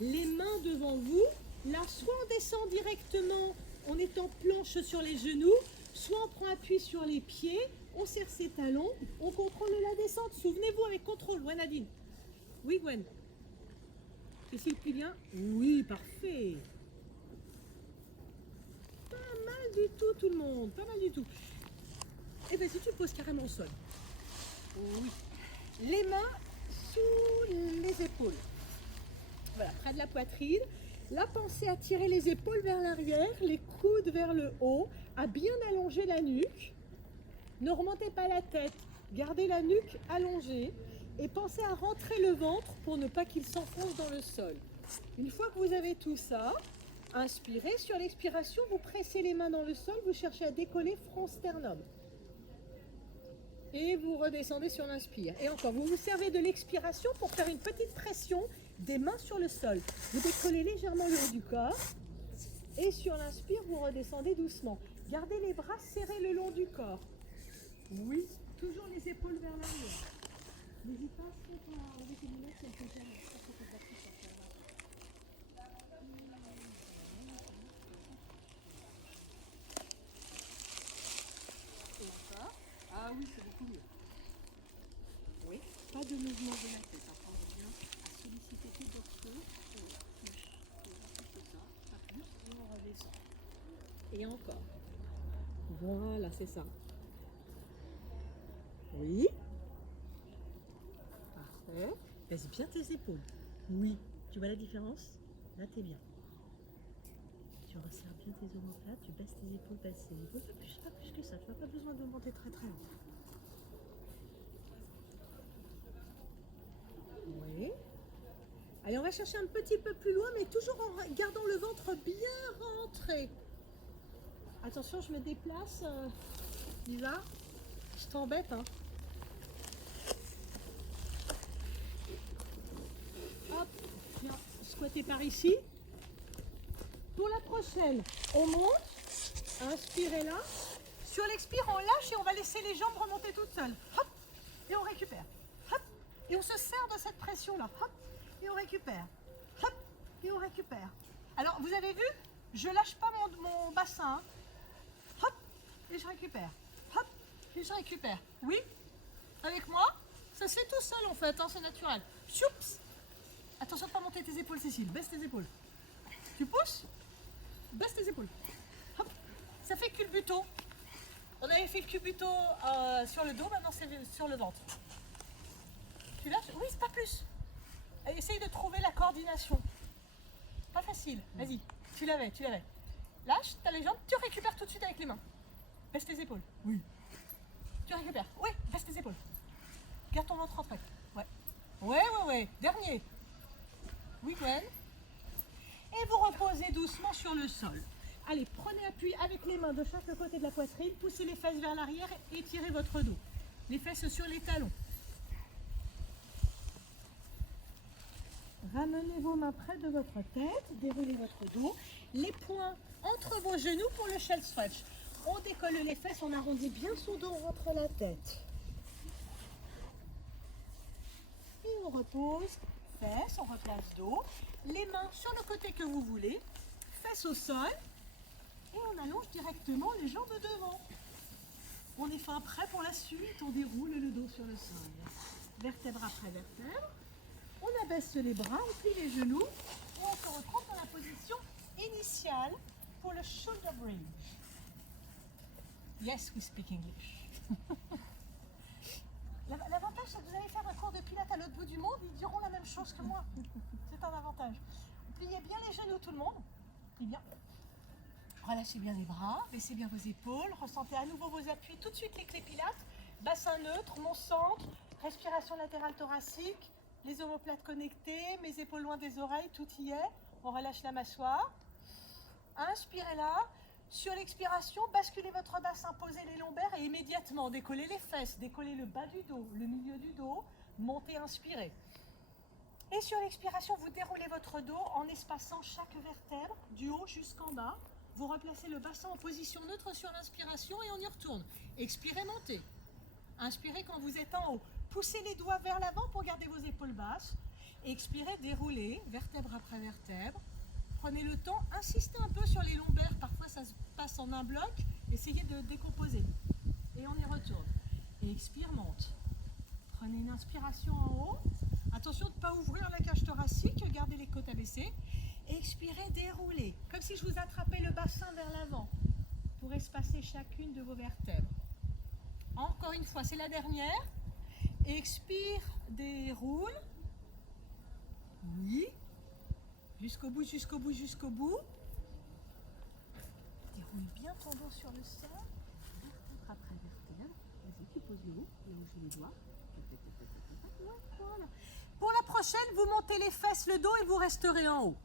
Les mains devant vous. Là, soit on descend directement, on est en planche sur les genoux, soit on prend appui sur les pieds, on serre ses talons, on contrôle la descente. Souvenez-vous avec contrôle. Ouais, Nadine. Oui, Gwen. Ici, plus bien. Oui, parfait. Pas mal du tout le monde. Pas mal du tout. Et bien, si tu poses carrément au sol. Oui. Les mains sous les épaules. Voilà, près de la poitrine. Là, pensez à tirer les épaules vers l'arrière, les coudes vers le haut, à bien allonger la nuque. Ne remontez pas la tête, gardez la nuque allongée et pensez à rentrer le ventre pour ne pas qu'il s'enfonce dans le sol. Une fois que vous avez tout ça, inspirez. Sur l'expiration, vous pressez les mains dans le sol, vous cherchez à décoller front sternum. Et vous redescendez sur l'inspire. Et encore, vous vous servez de l'expiration pour faire une petite pression des mains sur le sol. Vous décollez légèrement le haut du corps. Et sur l'inspire, vous redescendez doucement. Gardez les bras serrés le long du corps. Oui, toujours les épaules vers l'arrière. N'hésitez pas à enlever tes lunettes si elles sont fermées. Ah oui, c'est beaucoup mieux. Oui, pas de mouvement de la tête. Après, on revient à solliciter tes dorsaux. Ça, pas plus, et on redescend. Et encore. Voilà, c'est ça. Oui. Parfait. Baisse bien tes épaules. Oui. Tu vois la différence? Là, t'es bien. Tu resserres bien tes omoplates, tu baisses tes épaules, baisses tes épaules. Pas plus que ça. Tu n'as pas besoin de monter très très haut. Oui. Allez, on va chercher un petit peu plus loin, mais toujours en gardant le ventre bien rentré. Attention, je me déplace. Lisa, je t'embête, hein. Hop, viens squatter par ici. Pour la prochaine, on monte. Inspirez là. Sur l'expire, on lâche et on va laisser les jambes remonter toutes seules. Hop, et on récupère. Hop, et on se sert de cette pression-là. Hop, et on récupère. Hop, et on récupère. Alors, vous avez vu, je lâche pas mon bassin. Hein. Hop, et je récupère. Hop, et je récupère. Oui, avec moi, ça se fait tout seul en fait, hein, c'est naturel. Choups. Attention de ne pas monter tes épaules, Cécile. Baisse tes épaules. Tu pousses, baisse tes épaules. Hop, ça fait culbuto. On avait fait le cubuto sur le dos, maintenant c'est sur le ventre. Tu lâches? Oui, c'est pas plus. Essaye de trouver la coordination. Pas facile. Vas-y, tu l'avais. Lâche, tu as les jambes, tu récupères tout de suite avec les mains. Baisse tes épaules. Oui. Tu récupères. Oui, baisse tes épaules. Garde ton ventre rentré. Ouais. Ouais. Dernier. Oui, Gwen. Et vous reposez doucement sur le sol. Allez, prenez appui avec les mains de chaque côté de la poitrine, poussez les fesses vers l'arrière et étirez votre dos. Les fesses sur les talons. Ramenez vos mains près de votre tête, déroulez votre dos, les poings entre vos genoux pour le shell stretch. On décolle les fesses, on arrondit bien son dos, on rentre la tête. Et on repose, fesses, on replace dos, les mains sur le côté que vous voulez, fesses au sol. Et on allonge directement les jambes devant. On est fin prêt pour la suite. On déroule le dos sur le sol. Vertèbre après vertèbre. On abaisse les bras, on plie les genoux. Et on se retrouve dans la position initiale pour le shoulder bridge. Yes, we speak English. L'avantage, c'est que vous allez faire un cours de pilates à l'autre bout du monde. Ils diront la même chose que moi. C'est un avantage. Pliez bien les genoux, tout le monde. Pliez bien. Relâchez bien les bras, baissez bien vos épaules, ressentez à nouveau vos appuis, tout de suite les clés pilates, bassin neutre, mon centre, respiration latérale thoracique, les omoplates connectées, mes épaules loin des oreilles, tout y est. On relâche la mâchoire. Inspirez là. Sur l'expiration, basculez votre bassin, posez les lombaires et immédiatement décollez les fesses, décollez le bas du dos, le milieu du dos, montez, inspirez. Et sur l'expiration, vous déroulez votre dos en espaçant chaque vertèbre du haut jusqu'en bas. Vous replacez le bassin en position neutre sur l'inspiration et on y retourne. Expirez, montez. Inspirez quand vous êtes en haut. Poussez les doigts vers l'avant pour garder vos épaules basses. Expirez, déroulez, vertèbre après vertèbre. Prenez le temps, insistez un peu sur les lombaires. Parfois ça se passe en un bloc. Essayez de décomposer. Et on y retourne. Et expire, monte. Prenez une inspiration en haut. Attention de ne pas ouvrir la cage thoracique. Gardez les côtes abaissées. Expirez, déroulez, comme si je vous attrapais le bassin vers l'avant pour espacer chacune de vos vertèbres. Encore une fois, c'est la dernière. Expire, déroule. Oui. Jusqu'au bout, jusqu'au bout, jusqu'au bout. Déroule bien ton dos sur le sol. Vertèbre après vertèbre. Vas-y, tu poses le haut, là où j'ai les doigts. Voilà. Pour la prochaine, vous montez les fesses, le dos et vous resterez en haut.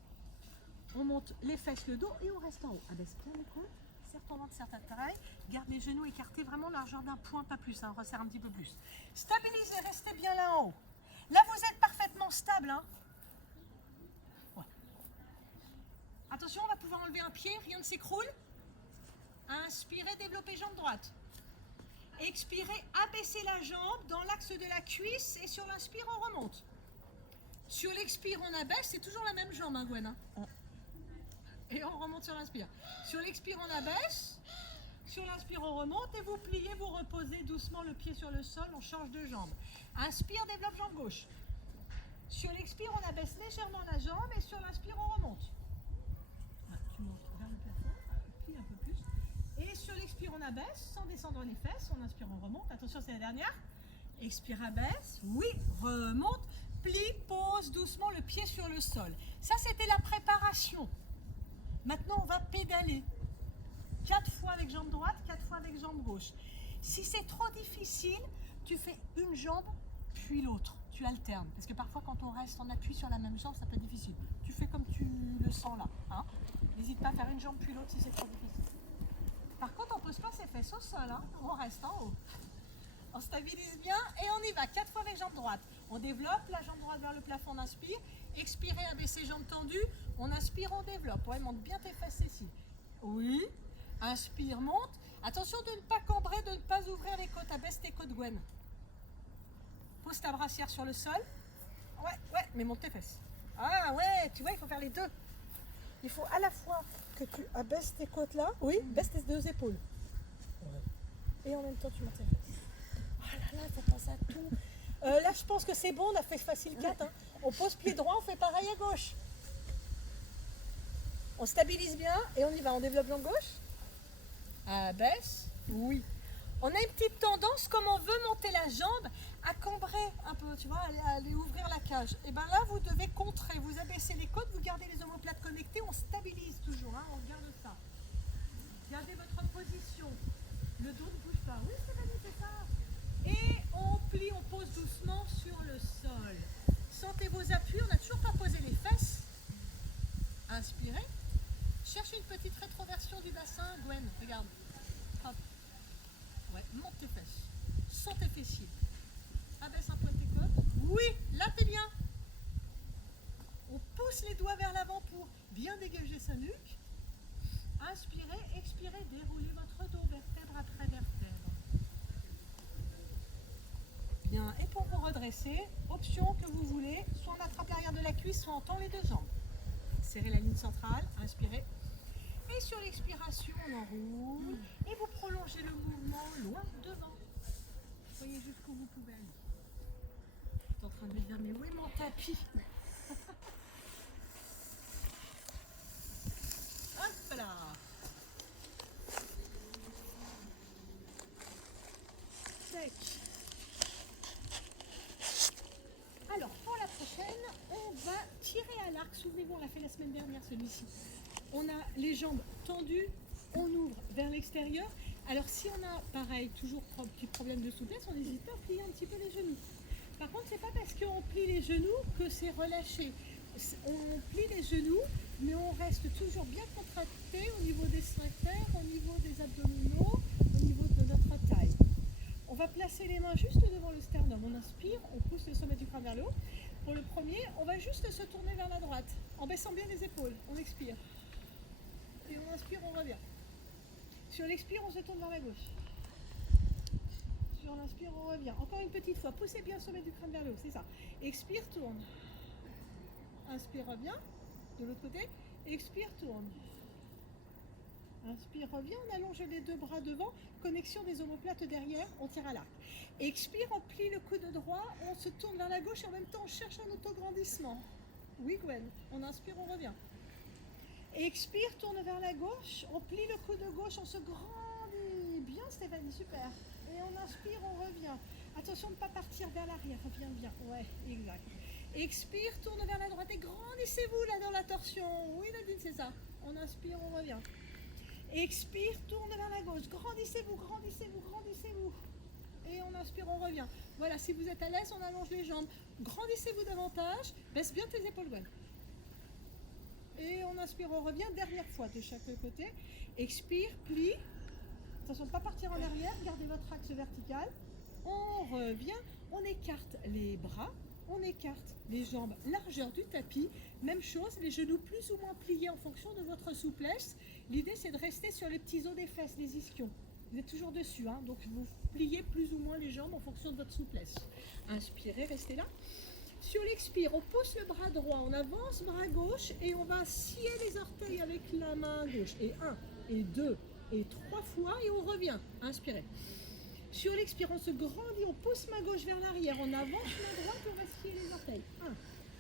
On monte les fesses, le dos et on reste en haut. Abaisse bien les côtes, serre ton ventre, serre ta taille, garde les genoux écartés, vraiment largeur d'un point, pas plus, hein, resserre un petit peu plus. Stabilisez, restez bien là en haut. Là, vous êtes parfaitement stable. Hein. Ouais. Attention, on va pouvoir enlever un pied, rien ne s'écroule. Inspirez, développez jambe droite. Expirez, abaissez la jambe dans l'axe de la cuisse et sur l'inspire, on remonte. Sur l'expire, on abaisse, c'est toujours la même jambe, hein, Gwen. Hein. Et on remonte sur l'inspire. Sur l'expire, on abaisse. Sur l'inspire, on remonte et vous pliez, vous reposez doucement le pied sur le sol, on change de jambe. Inspire, développe jambe gauche. Sur l'expire, on abaisse légèrement la jambe et sur l'inspire, on remonte. Tu montes vers le plafond, tu plies un peu plus. Et sur l'expire, on abaisse sans descendre les fesses. On inspire, on remonte. Attention, c'est la dernière. Expire, abaisse. Oui, remonte. Plie, pose doucement le pied sur le sol. Ça, c'était la préparation. Maintenant, on va pédaler. 4 fois avec jambe droite, 4 fois avec jambe gauche. Si c'est trop difficile, tu fais une jambe, puis l'autre. Tu alternes. Parce que parfois, quand on reste en appui sur la même jambe, ça peut être difficile. Tu fais comme tu le sens là. Hein. N'hésite pas à faire une jambe, puis l'autre si c'est trop difficile. Par contre, on ne pose pas ses fesses au sol. Hein. On reste en haut. On stabilise bien et on y va. 4 fois avec jambe droite. On développe la jambe droite vers le plafond, on inspire. Expirez, abaissez jambes tendues. On inspire, on développe. Ouais, monte bien tes fesses ici. Oui. Inspire, monte. Attention de ne pas cambrer, de ne pas ouvrir les côtes. Abaisse tes côtes, Gwen. Pose ta brassière sur le sol. Ouais, mais monte tes fesses. Ah ouais, tu vois, il faut faire les deux. Il faut à la fois que tu abaisses tes côtes là, oui, baisse tes deux épaules. Ouais. Et en même temps, tu montes tes fesses. Ah là là, il faut penser à tout. Là, je pense que c'est bon, on a fait facile 4. Hein. On pose pied droit, on fait pareil à gauche. On stabilise bien et on y va. On développe l'angle gauche. Abaisse. Oui. On a une petite tendance, comme on veut monter la jambe, à cambrer un peu, tu vois, aller ouvrir la cage. Et bien là, vous devez contrer. Vous abaissez les côtes, vous gardez les omoplates connectées. On stabilise toujours, hein, on garde ça. Gardez votre position. Le dos ne bouge pas. Oui, Stéphanie, c'est ça. Et on plie, on pose doucement sur le sol. Sentez vos appuis, on n'a toujours pas posé les fesses. Inspirez. Cherchez une petite rétroversion du bassin. Gwen, regarde. Hop. Ouais, monte tes fesses. Sens tes fessiers. Abaisse un peu tes côtes. Oui, là t'es bien. On pousse les doigts vers l'avant pour bien dégager sa nuque. Inspirez, expirez, déroulez votre dos vertèbre après vertèbre. Bien, et pour vous redresser, option que vous voulez, soit on attrape l'arrière de la cuisse, soit on tend les deux jambes. Serrez la ligne centrale, inspirez. Et sur l'expiration, on enroule et vous prolongez le mouvement loin devant. Voyez jusqu'où vous pouvez aller. Je suis en train de me dire, mais où est mon tapis? Hop là. Tac. Alors, pour la prochaine, on va tirer à l'arc. Souvenez-vous, on l'a fait la semaine dernière, celui-ci. On a les jambes tendues, on ouvre vers l'extérieur. Alors si on a, pareil, toujours petit problème de souplesse, on n'hésite pas à plier un petit peu les genoux. Par contre, c'est pas parce qu'on plie les genoux que c'est relâché. On plie les genoux, mais on reste toujours bien contracté au niveau des sphincters, au niveau des abdominaux, au niveau de notre taille. On va placer les mains juste devant le sternum. On inspire, on pousse le sommet du crâne vers le haut. Pour le premier, on va juste se tourner vers la droite, en baissant bien les épaules. On expire. Et on inspire, on revient. Sur l'expire, on se tourne vers la gauche. Sur l'inspire, on revient. Encore une petite fois. Poussez bien le sommet du crâne vers le haut, c'est ça. Expire, tourne. Inspire, revient. De l'autre côté. Expire, tourne. Inspire, revient. On allonge les deux bras devant. Connexion des omoplates derrière. On tire à l'arc. Expire, on plie le coude droit. On se tourne vers la gauche et en même temps, on cherche un autograndissement. Oui, Gwen. On inspire, on revient. Expire, tourne vers la gauche, on plie le coude gauche, on se grandit. Bien Stéphanie, super. Et on inspire, on revient. Attention de ne pas partir vers l'arrière, reviens bien. Ouais, exact. Expire, tourne vers la droite et grandissez-vous là dans la torsion. Oui Nadine, c'est ça. On inspire, on revient. Expire, tourne vers la gauche. Grandissez-vous, grandissez-vous, grandissez-vous. Et on inspire, on revient. Voilà, si vous êtes à l'aise, on allonge les jambes. Grandissez-vous davantage. Baisse bien tes épaules, Gwen. Et on inspire, on revient, dernière fois de chaque côté. Expire, plie. Attention de ne pas partir en arrière, gardez votre axe vertical. On revient, on écarte les bras, on écarte les jambes, largeur du tapis. Même chose, les genoux plus ou moins pliés en fonction de votre souplesse. L'idée c'est de rester sur les petits os des fesses, les ischions. Vous êtes toujours dessus, hein, donc vous pliez plus ou moins les jambes en fonction de votre souplesse. Inspirez, restez là. Sur l'expire, on pousse le bras droit, on avance bras gauche et on va scier les orteils avec la main gauche. Et 1, et 2, et 3 fois et on revient. Inspirez. Sur l'expire, on se grandit, on pousse main gauche vers l'arrière, on avance main droite, on va scier les orteils.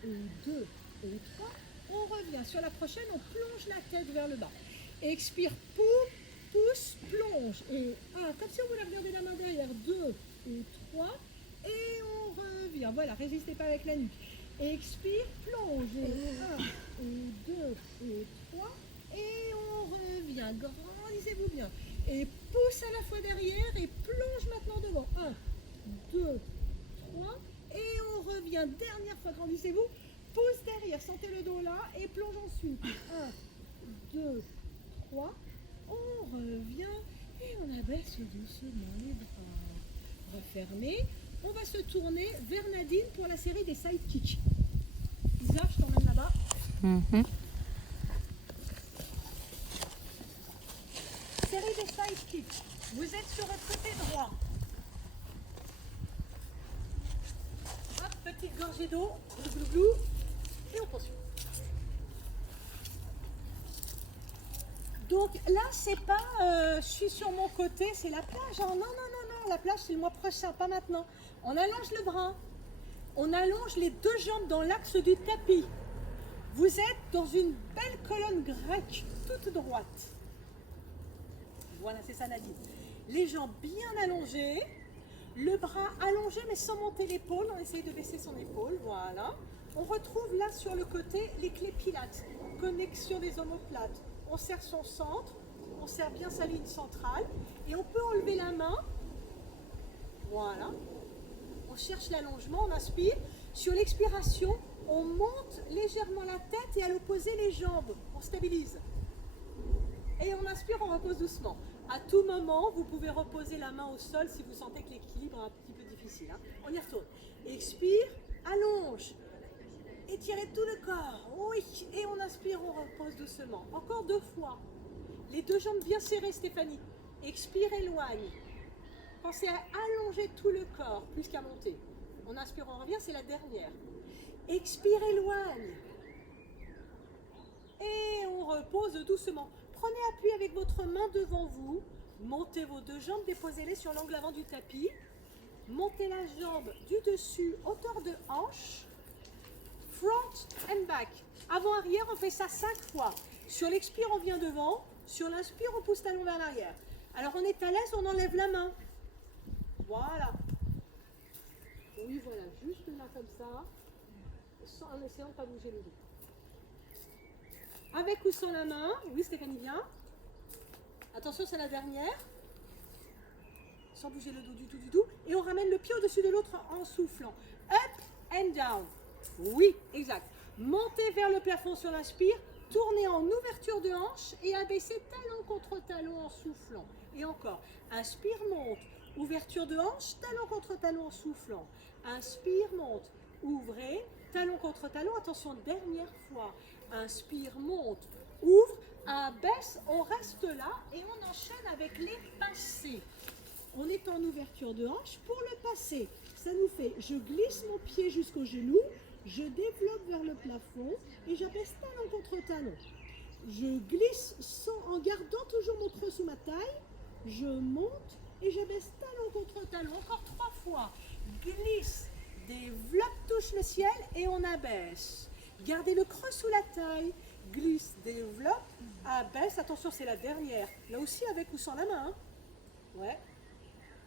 1, et 2, et 3, on revient. Sur la prochaine, on plonge la tête vers le bas. Expire, pousse, plonge. Et 1, comme si on voulait regarder la main derrière. 2, et 3, et on revient. Voilà, résistez pas avec la nuque. Expire, plonge. Et 1, et 2, et 3. Et on revient. Grandissez-vous bien. Et pousse à la fois derrière et plonge maintenant devant. 1, 2, 3. Et on revient. Dernière fois, grandissez-vous. Pousse derrière, sentez le dos là et plonge ensuite. 1, 2, 3. On revient et on abaisse doucement les bras. Refermez. On va se tourner vers Nadine pour la série des side kicks. Isa, je t'emmène là-bas. Série des side kicks. Vous êtes sur votre côté droit. Hop, petite gorgée d'eau. Glou, glou, glou. Et on poursuit. Donc là, c'est pas je suis sur mon côté, c'est la plage. Hein. Non, non, non, non, la plage, c'est le mois prochain, pas maintenant. On allonge le bras. On allonge les deux jambes dans l'axe du tapis. Vous êtes dans une belle colonne grecque, toute droite. Voilà, c'est ça Nadine. Les jambes bien allongées, le bras allongé mais sans monter l'épaule. On essaye de baisser son épaule, voilà. On retrouve là sur le côté les clés pilates, connexion des omoplates. On serre son centre, on serre bien sa ligne centrale et on peut enlever la main. Voilà. On cherche l'allongement, on inspire. Sur l'expiration, on monte légèrement la tête et à l'opposé les jambes. On stabilise. Et on inspire, on repose doucement. À tout moment, vous pouvez reposer la main au sol si vous sentez que l'équilibre est un petit peu difficile. Hein. On y retourne. Expire, allonge. Étirez tout le corps. Oui. Et on inspire, on repose doucement. Encore 2 fois. Les deux jambes bien serrées, Stéphanie. Expire, éloigne. Pensez à allonger tout le corps, plus qu'à monter. On inspire, on revient, c'est la dernière. Expire, éloigne. Et on repose doucement. Prenez appui avec votre main devant vous. Montez vos deux jambes, déposez-les sur l'angle avant du tapis. Montez la jambe du dessus, hauteur de hanche. Front and back. Avant-arrière, on fait ça 5 fois. Sur l'expire, on vient devant. Sur l'inspire, on pousse talon vers l'arrière. Alors on est à l'aise, on enlève la main. Voilà. Oui, voilà, juste là comme ça. En essayant de ne pas bouger le dos. Avec ou sans la main. Oui, Stéphanie, bien. Attention, c'est la dernière. Sans bouger le dos du tout, du tout. Et on ramène le pied au-dessus de l'autre en soufflant. Up and down. Oui, exact. Montez vers le plafond sur l'inspire. Tournez en ouverture de hanche et abaissez talon contre talon en soufflant. Et encore. Inspire, monte. Ouverture de hanche, talon contre talon en soufflant. Inspire, monte. Ouvrez, talon contre talon. Attention, dernière fois. Inspire, monte. Ouvre, abaisse. On reste là et on enchaîne avec les passés. On est en ouverture de hanche pour le passé. Ça nous fait, je glisse mon pied jusqu'au genou, je développe vers le plafond et j'abaisse talon contre talon. Je glisse en gardant toujours mon creux sous ma taille. Je monte et j'abaisse talon contre talon. Encore 3 fois. Glisse, développe, touche le ciel et on abaisse. Gardez le creux sous la taille. Glisse, développe, abaisse. Attention, c'est la dernière. Là aussi avec ou sans la main. Hein. Ouais.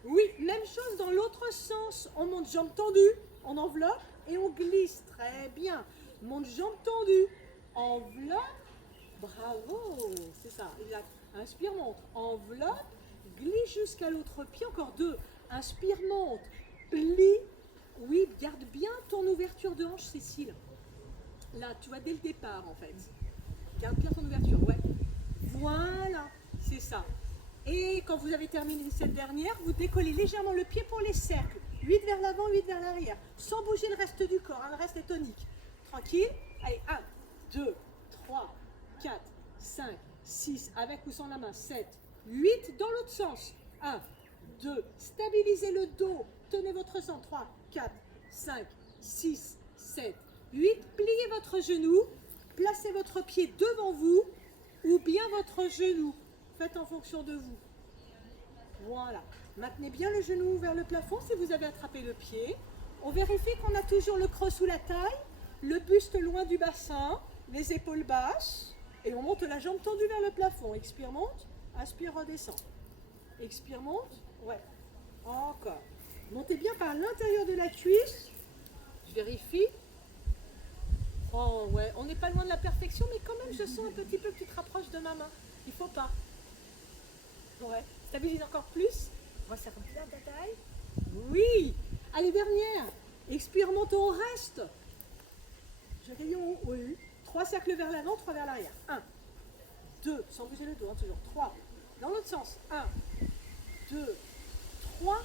Oui, même chose dans l'autre sens. On monte jambes tendues, on enveloppe et on glisse. Très bien. Monte jambes tendues, enveloppe. Bravo, c'est ça. Exact. Inspire, monte, enveloppe, glisse jusqu'à l'autre pied. Encore 2. Inspire, monte, plie. Oui, garde bien ton ouverture de hanche, Cécile. Là, tu vois, dès le départ, en fait. Garde bien ton ouverture, ouais. Voilà, c'est ça. Et quand vous avez terminé cette dernière, vous décollez légèrement le pied pour les cercles. 8 vers l'avant, 8 vers l'arrière. Sans bouger le reste du corps, hein, le reste est tonique. Tranquille. Allez, 1, 2, 3, 4, 5, 6, avec ou sans la main, 7, 8, dans l'autre sens. 1, 2, stabilisez le dos. Tenez votre centre. 3, 4, 5, 6, 7, 8. Pliez votre genou. Placez votre pied devant vous ou bien votre genou. Faites en fonction de vous. Voilà. Maintenez bien le genou vers le plafond si vous avez attrapé le pied. On vérifie qu'on a toujours le creux sous la taille, le buste loin du bassin, les épaules basses. Et on monte la jambe tendue vers le plafond. Expire, monte. Inspire, redescend. Expire, monte. Ouais. Encore. Montez bien par l'intérieur de la cuisse. Je vérifie. Oh ouais, on n'est pas loin de la perfection, mais quand même je sens un petit peu que tu te rapproches de ma main. Il faut pas. Ouais. Stabilise encore plus. On va serrer bien ta taille. Oui. Allez, dernière. Expire, monte, on reste. Je gagne en haut. Oui. 3 cercles vers l'avant, 3 vers l'arrière. 1, 2, sans bouger le dos, hein, toujours. 3. Dans l'autre sens. 1, 2, 3.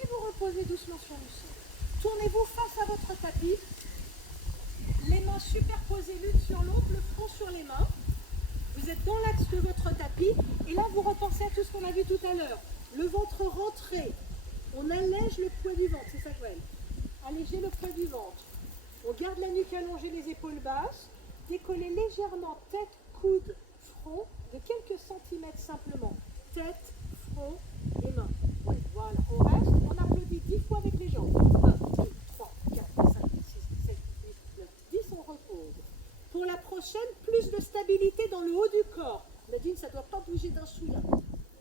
Et vous reposez doucement sur le sol. Tournez-vous face à votre tapis. Les mains superposées l'une sur l'autre, le front sur les mains. Vous êtes dans l'axe de votre tapis et là vous repensez à tout ce qu'on a vu tout à l'heure. Le ventre rentré. On allège le poids du ventre, c'est ça Joël. Allégez le poids du ventre. On garde la nuque allongée, les épaules basses. Décoller légèrement tête, coude, front de quelques centimètres simplement. Tête, front et mains. Ouais, voilà, on reste, on applaudit 10 fois avec les jambes. 1, 2, 3, 4, 5, 6, 7, 8, 9, 10, on repose. Pour la prochaine, plus de stabilité dans le haut du corps. Nadine, ça ne doit pas bouger d'un chouïa.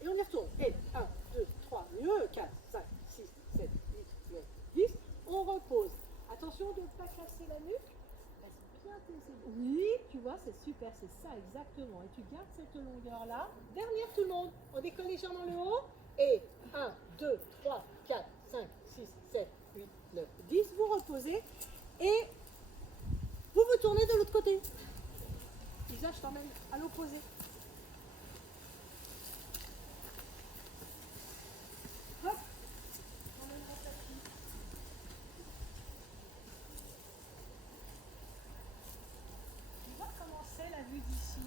Et on y retourne. Et 1, 2, 3, mieux, 4, 5, 6, 7, 8, 9, 10. On repose. Attention de ne pas casser la nuque. Reste bien tes épaules. Oui, tu vois, c'est super, c'est ça exactement. Et tu gardes cette longueur-là. Dernière tout le monde. On décolle les jambes dans le haut. Et 1, 2, 3, 4, 5, 6, 7, 8, 9, 10. Vous reposez. Et vous vous tournez de l'autre côté. Lisa, je t'emmène à l'opposé. Hop. Emmène mon tapis. Tu vois comment c'est la vue d'ici.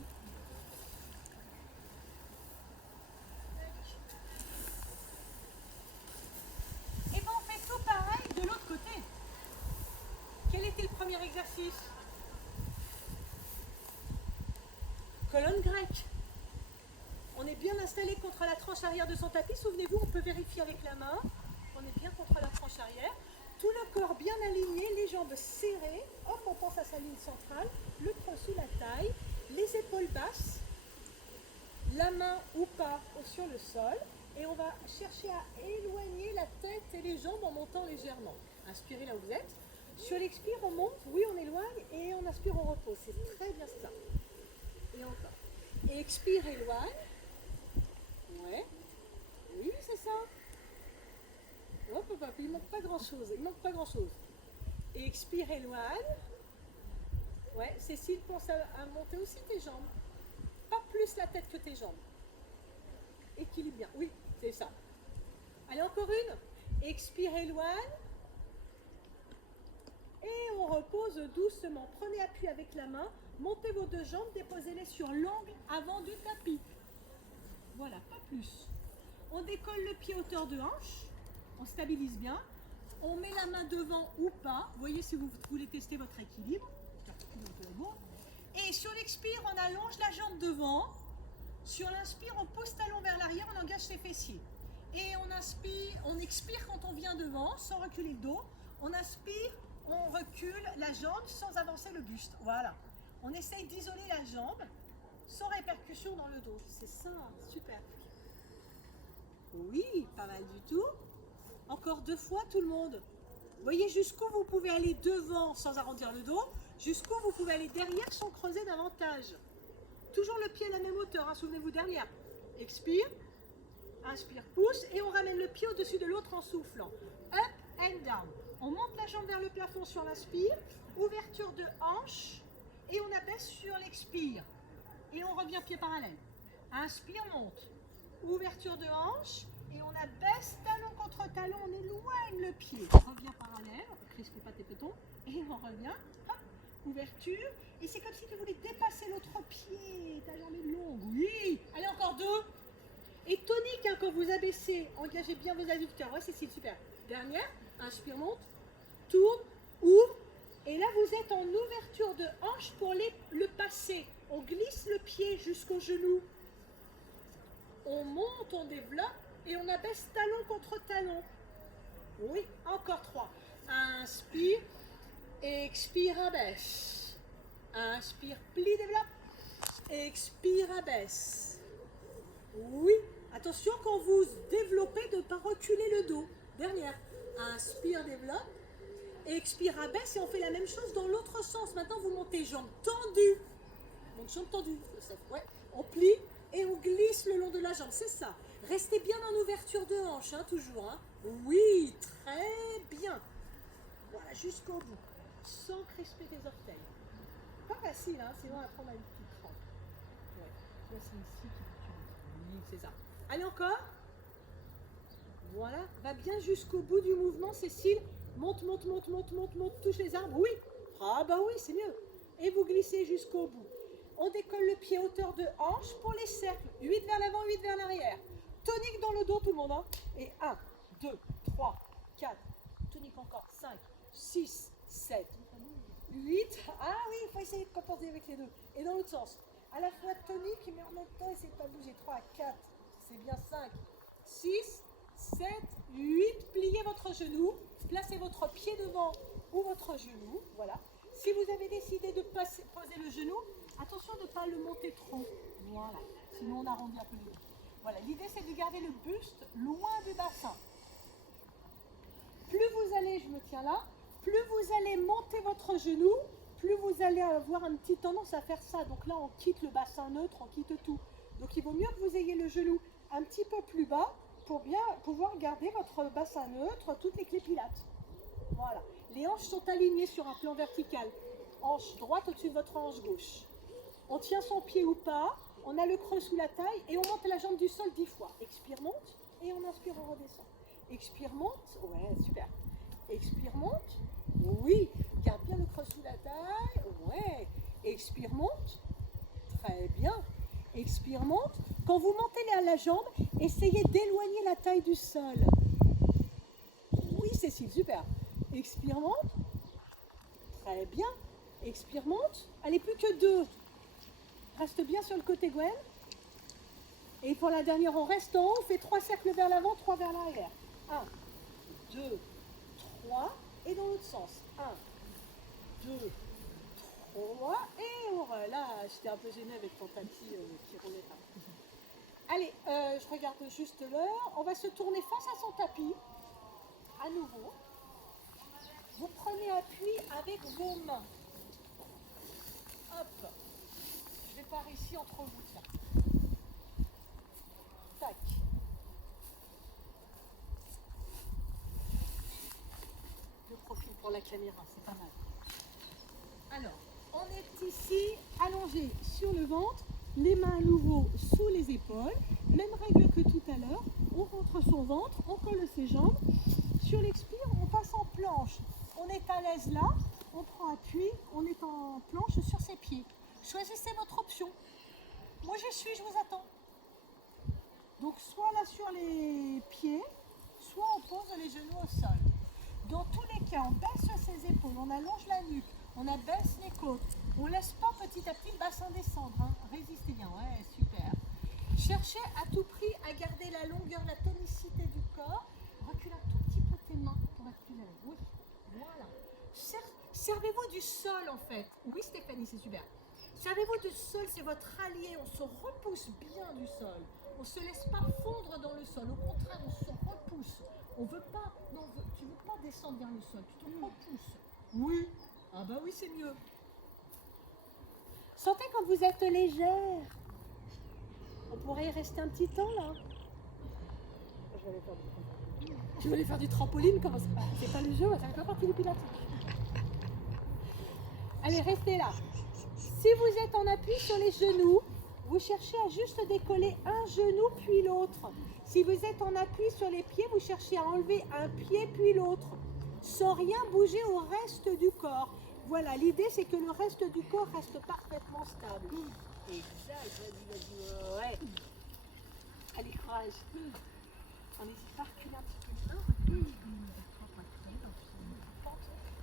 Et bien on fait tout pareil de l'autre côté. Quel était le premier exercice? Colonne grecque. On est bien installé contre la tranche arrière de son tapis. Souvenez-vous, on peut vérifier avec la main. On est bien contre la tranche arrière. Tout le corps bien aligné, les jambes serrées. Hop, on pense à sa ligne centrale. Le tronc sous la taille. Les épaules basses. La main ou pas sur le sol. Et on va chercher à éloigner la tête et les jambes en montant légèrement. Inspirez là où vous êtes. Sur l'expire, on monte. Oui, on éloigne. Et on inspire, on repose. C'est très bien ça. Et encore. Et expire, éloigne. Ouais. Oui, c'est ça. Hop, hop, hop. Il manque pas grand-chose. Il manque pas grand-chose. Et expire, éloigne. Ouais, Cécile, pense à monter aussi tes jambes. Pas plus la tête que tes jambes. Équilibre bien. Oui, c'est ça. Allez, encore une. Expire, éloigne. Et on repose doucement. Prenez appui avec la main. Montez vos deux jambes, déposez-les sur l'angle avant du tapis. Voilà, pas plus. On décolle le pied hauteur de hanche. On stabilise bien. On met la main devant ou pas. Voyez si vous voulez tester votre équilibre. Et sur l'expire, on allonge la jambe devant. Sur l'inspire, on pousse talon vers l'arrière, on engage ses fessiers. Et on inspire, on expire quand on vient devant, sans reculer le dos. On inspire, on recule la jambe sans avancer le buste. Voilà. On essaye d'isoler la jambe sans répercussion dans le dos. C'est ça, super. Oui, pas mal du tout. Encore 2 fois tout le monde. Voyez jusqu'où vous pouvez aller devant sans arrondir le dos, jusqu'où vous pouvez aller derrière sans creuser davantage. Toujours le pied à la même hauteur, hein, souvenez-vous derrière. Expire, inspire, pousse et on ramène le pied au-dessus de l'autre en soufflant. Up and down. On monte la jambe vers le plafond sur l'inspire, ouverture de hanche et on abaisse sur l'expire. Et on revient pied parallèle. Inspire, monte. Ouverture de hanche et on abaisse talon contre talon, on éloigne le pied. On revient parallèle, on ne crispe pas tes pétons et on revient. Hop, ouverture. Et c'est comme si tu voulais dépasser l'autre pied. Ta jambe est longue. Oui. Allez, encore 2. Et tonique, hein, quand vous abaissez, engagez bien vos adducteurs. Ouais, Cécile, super. Dernière. Inspire, monte. Tourne, ouvre. Et là, vous êtes en ouverture de hanche pour le passer. On glisse le pied jusqu'au genou. On monte, on développe et on abaisse talon contre talon. Oui, encore 3. Inspire, expire, abaisse. Inspire, plie, développe. Expire, abaisse. Oui, attention quand vous développez de ne pas reculer le dos. Dernière. Inspire, développe. Expire, abaisse et on fait la même chose dans l'autre sens. Maintenant, vous montez jambes tendues. Donc, jambes tendues. Ouais. On plie et on glisse le long de la jambe. C'est ça. Restez bien en ouverture de hanche, hein, toujours. Hein. Oui, très bien. Voilà, jusqu'au bout. Sans crisper des orteils. Pas facile, hein, sinon après on a une petite crampe. Ouais, là c'est ici qu'il faut que tu montes. Oui, c'est ça. Allez, encore. Voilà, va bien jusqu'au bout du mouvement, Cécile. Monte, monte, monte, monte, monte, monte, touche les arbres. Oui. Ah bah oui, c'est mieux. Et vous glissez jusqu'au bout. On décolle le pied hauteur de hanche pour les cercles. 8 vers l'avant, 8 vers l'arrière. Tonique dans le dos, tout le monde. Hein. Et 1, 2, 3, 4. Tonique encore. 5, 6, 7, 8. Ah oui, il faut essayer de compenser avec les deux. Et dans l'autre sens. À la fois tonique, mais en même temps, essayez de pas bouger. 3, 4, c'est bien 5, 6, 7, 8. Pliez votre genou. Placez votre pied devant ou votre genou. Voilà. Si vous avez décidé de poser le genou, attention de ne pas le monter trop. Voilà. Sinon, on arrondit un peu le dos. Voilà. L'idée, c'est de garder le buste loin du bassin. Plus vous allez, je me tiens là, plus vous allez monter votre genou, plus vous allez avoir une petite tendance à faire ça. Donc là, on quitte le bassin neutre, on quitte tout. Donc il vaut mieux que vous ayez le genou un petit peu plus bas pour bien pouvoir garder votre bassin neutre, toutes les clés pilates. Voilà. Les hanches sont alignées sur un plan vertical. Hanche droite au-dessus de votre hanche gauche. On tient son pied ou pas, on a le creux sous la taille et on monte la jambe du sol 10 fois. Expire, monte et on inspire, on redescend. Expire, monte, ouais, super. Expire, monte, oui. Garde bien le creux sous la taille, ouais. Expire, monte, très bien. Expire, monte. Quand vous montez la jambe, essayez d'éloigner la taille du sol. Oui, Cécile, super. Expire, monte, très bien. Expire, monte. Allez, plus que 2. Reste bien sur le côté, Gwen. Et pour la dernière, on reste en haut, on fait 3 cercles vers l'avant, 3 vers l'arrière. 1, 2, 3, et dans l'autre sens. 1, 2, 3, et on relâche. J'étais un peu gênée avec ton tapis qui roulait pas. Allez, je regarde juste l'heure. On va se tourner face à son tapis. À nouveau. Vous prenez appui avec vos mains. Hop. Je vais par ici entre vous, tiens. Tac. De profil pour la caméra, c'est pas mal. Alors, on est ici, allongé sur le ventre, les mains à nouveau sous les épaules. Même règle que tout à l'heure. On rentre son ventre, on colle ses jambes. Sur l'expire, on passe en planche. On est à l'aise là, on prend appui, on est en planche sur ses pieds. Choisissez votre option. Moi j'y suis, je vous attends. Donc soit là sur les pieds, soit on pose les genoux au sol. Dans tous les cas, on baisse ses épaules, on allonge la nuque, on abaisse les côtes. On ne laisse pas petit à petit le bassin descendre. Hein. Résistez bien, ouais, super. Cherchez à tout prix à garder la longueur, la tonicité du corps. Recule un tout petit peu tes mains pour être plus à l'aise. Oui, voilà. Servez-vous du sol en fait. Oui Stéphanie, c'est super. Servez-vous du sol, c'est votre allié. On se repousse bien du sol. On ne se laisse pas fondre dans le sol. Au contraire, on se repousse. On veut pas, non, tu ne veux pas descendre vers le sol. Tu te repousses. Oui. Ah bah oui, c'est mieux. Sentez quand vous êtes légère. On pourrait y rester un petit temps là. Je vais aller faire du trampoline, comment ça? C'est pas le jeu, ça fait pas partie du pilates. Allez, restez là. Si vous êtes en appui sur les genoux, vous cherchez à juste décoller un genou puis l'autre. Si vous êtes en appui sur les pieds, vous cherchez à enlever un pied puis l'autre, sans rien bouger au reste du corps. Voilà, l'idée c'est que le reste du corps reste parfaitement stable. Exact, vas-y, ouais. Allez, courage. On n'hésite pas à reculer un petit peu.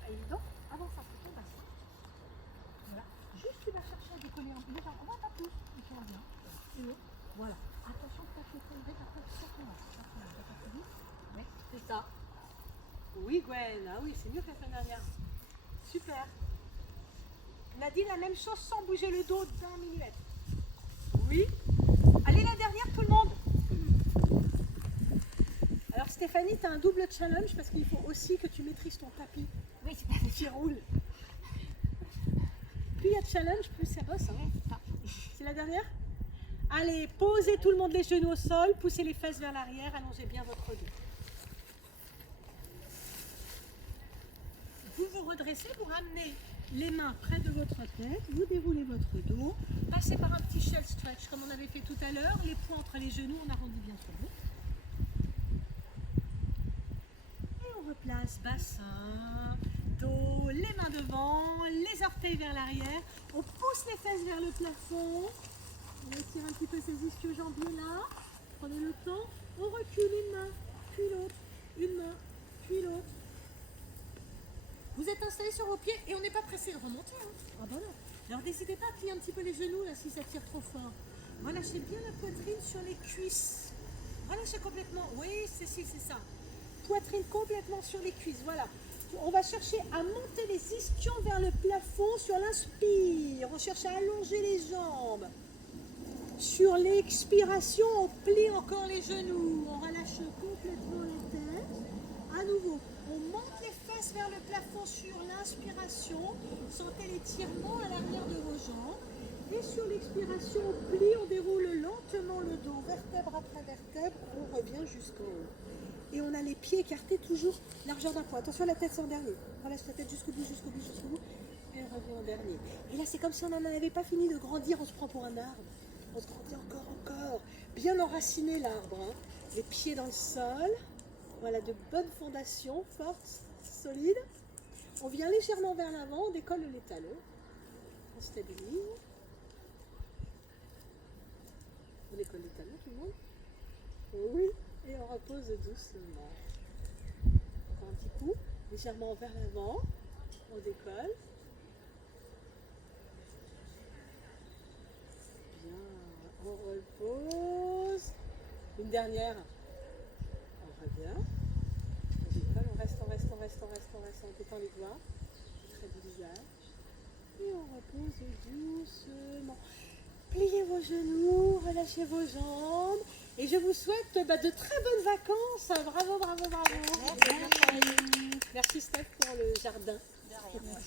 Allez, donc, avance un peu ton bassin. Voilà. Juste, tu vas chercher à décoller un peu. On va pas plus. Tu tiens bien. Et voilà. Attention, peut-être que tu es après certainement. Ouais, c'est ça. Oui, Gwen. Ah oui, c'est mieux que la semaine dernière. Super. Nadine, la même chose sans bouger le dos d'1 millimètre. Oui. Allez, la dernière, tout le monde. Alors Stéphanie, tu as un double challenge parce qu'il faut aussi que tu maîtrises ton tapis. Oui, c'est pas qui roule. Plus il y a de challenge, plus ça bosse. Hein. C'est la dernière? Allez, posez tout le monde les genoux au sol, poussez les fesses vers l'arrière, allongez bien votre dos. Vous vous redressez, vous ramenez les mains près de votre tête, vous déroulez votre dos, passez par un petit shell stretch comme on avait fait tout à l'heure, les poings entre les genoux, on arrondit bien sur vous. Replace bassin, dos, les mains devant, les orteils vers l'arrière. On pousse les fesses vers le plafond. On étire un petit peu ses ischio-jambiers là. Prenez le temps. On recule une main, puis l'autre. Une main, puis l'autre. Vous êtes installé sur vos pieds et on n'est pas pressé de remonter. Hein. Ah bah non. Alors n'hésitez pas à plier un petit peu les genoux là si ça tire trop fort. Relâchez bien la poitrine sur les cuisses. Relâchez complètement. Oui, c'est ça. Poitrine complètement sur les cuisses. Voilà. On va chercher à monter les ischions vers le plafond sur l'inspire. On cherche à allonger les jambes. Sur l'expiration, on plie encore les genoux. On relâche complètement la tête. À nouveau, on monte les fesses vers le plafond sur l'inspiration. Sentez l'étirement à l'arrière de vos jambes. Et sur l'expiration, on plie, on déroule lentement le dos, vertèbre après vertèbre. On revient jusqu'en haut. Et on a les pieds écartés toujours largeur d'un poing. Attention, la tête c'est en dernier. Relâche la tête jusqu'au bout, jusqu'au bout, jusqu'au bout. Et on revient en dernier. Et là, c'est comme si on n'en avait pas fini de grandir. On se prend pour un arbre. On se grandit encore. Bien enraciné l'arbre. Hein. Les pieds dans le sol. Voilà, de bonnes fondations, fortes, solides. On vient légèrement vers l'avant. On décolle les talons. On stabilise. On décolle les talons, tout le monde? Oui. Et on repose doucement. Encore un petit coup, légèrement vers l'avant. On décolle. Bien. On repose. Une dernière. On revient. On décolle. On reste. On détend les doigts. Très du visage. Et on repose doucement. Pliez vos genoux, relâchez vos jambes. Et je vous souhaite de très bonnes vacances. Bravo. Merci Steph pour le jardin. De rien.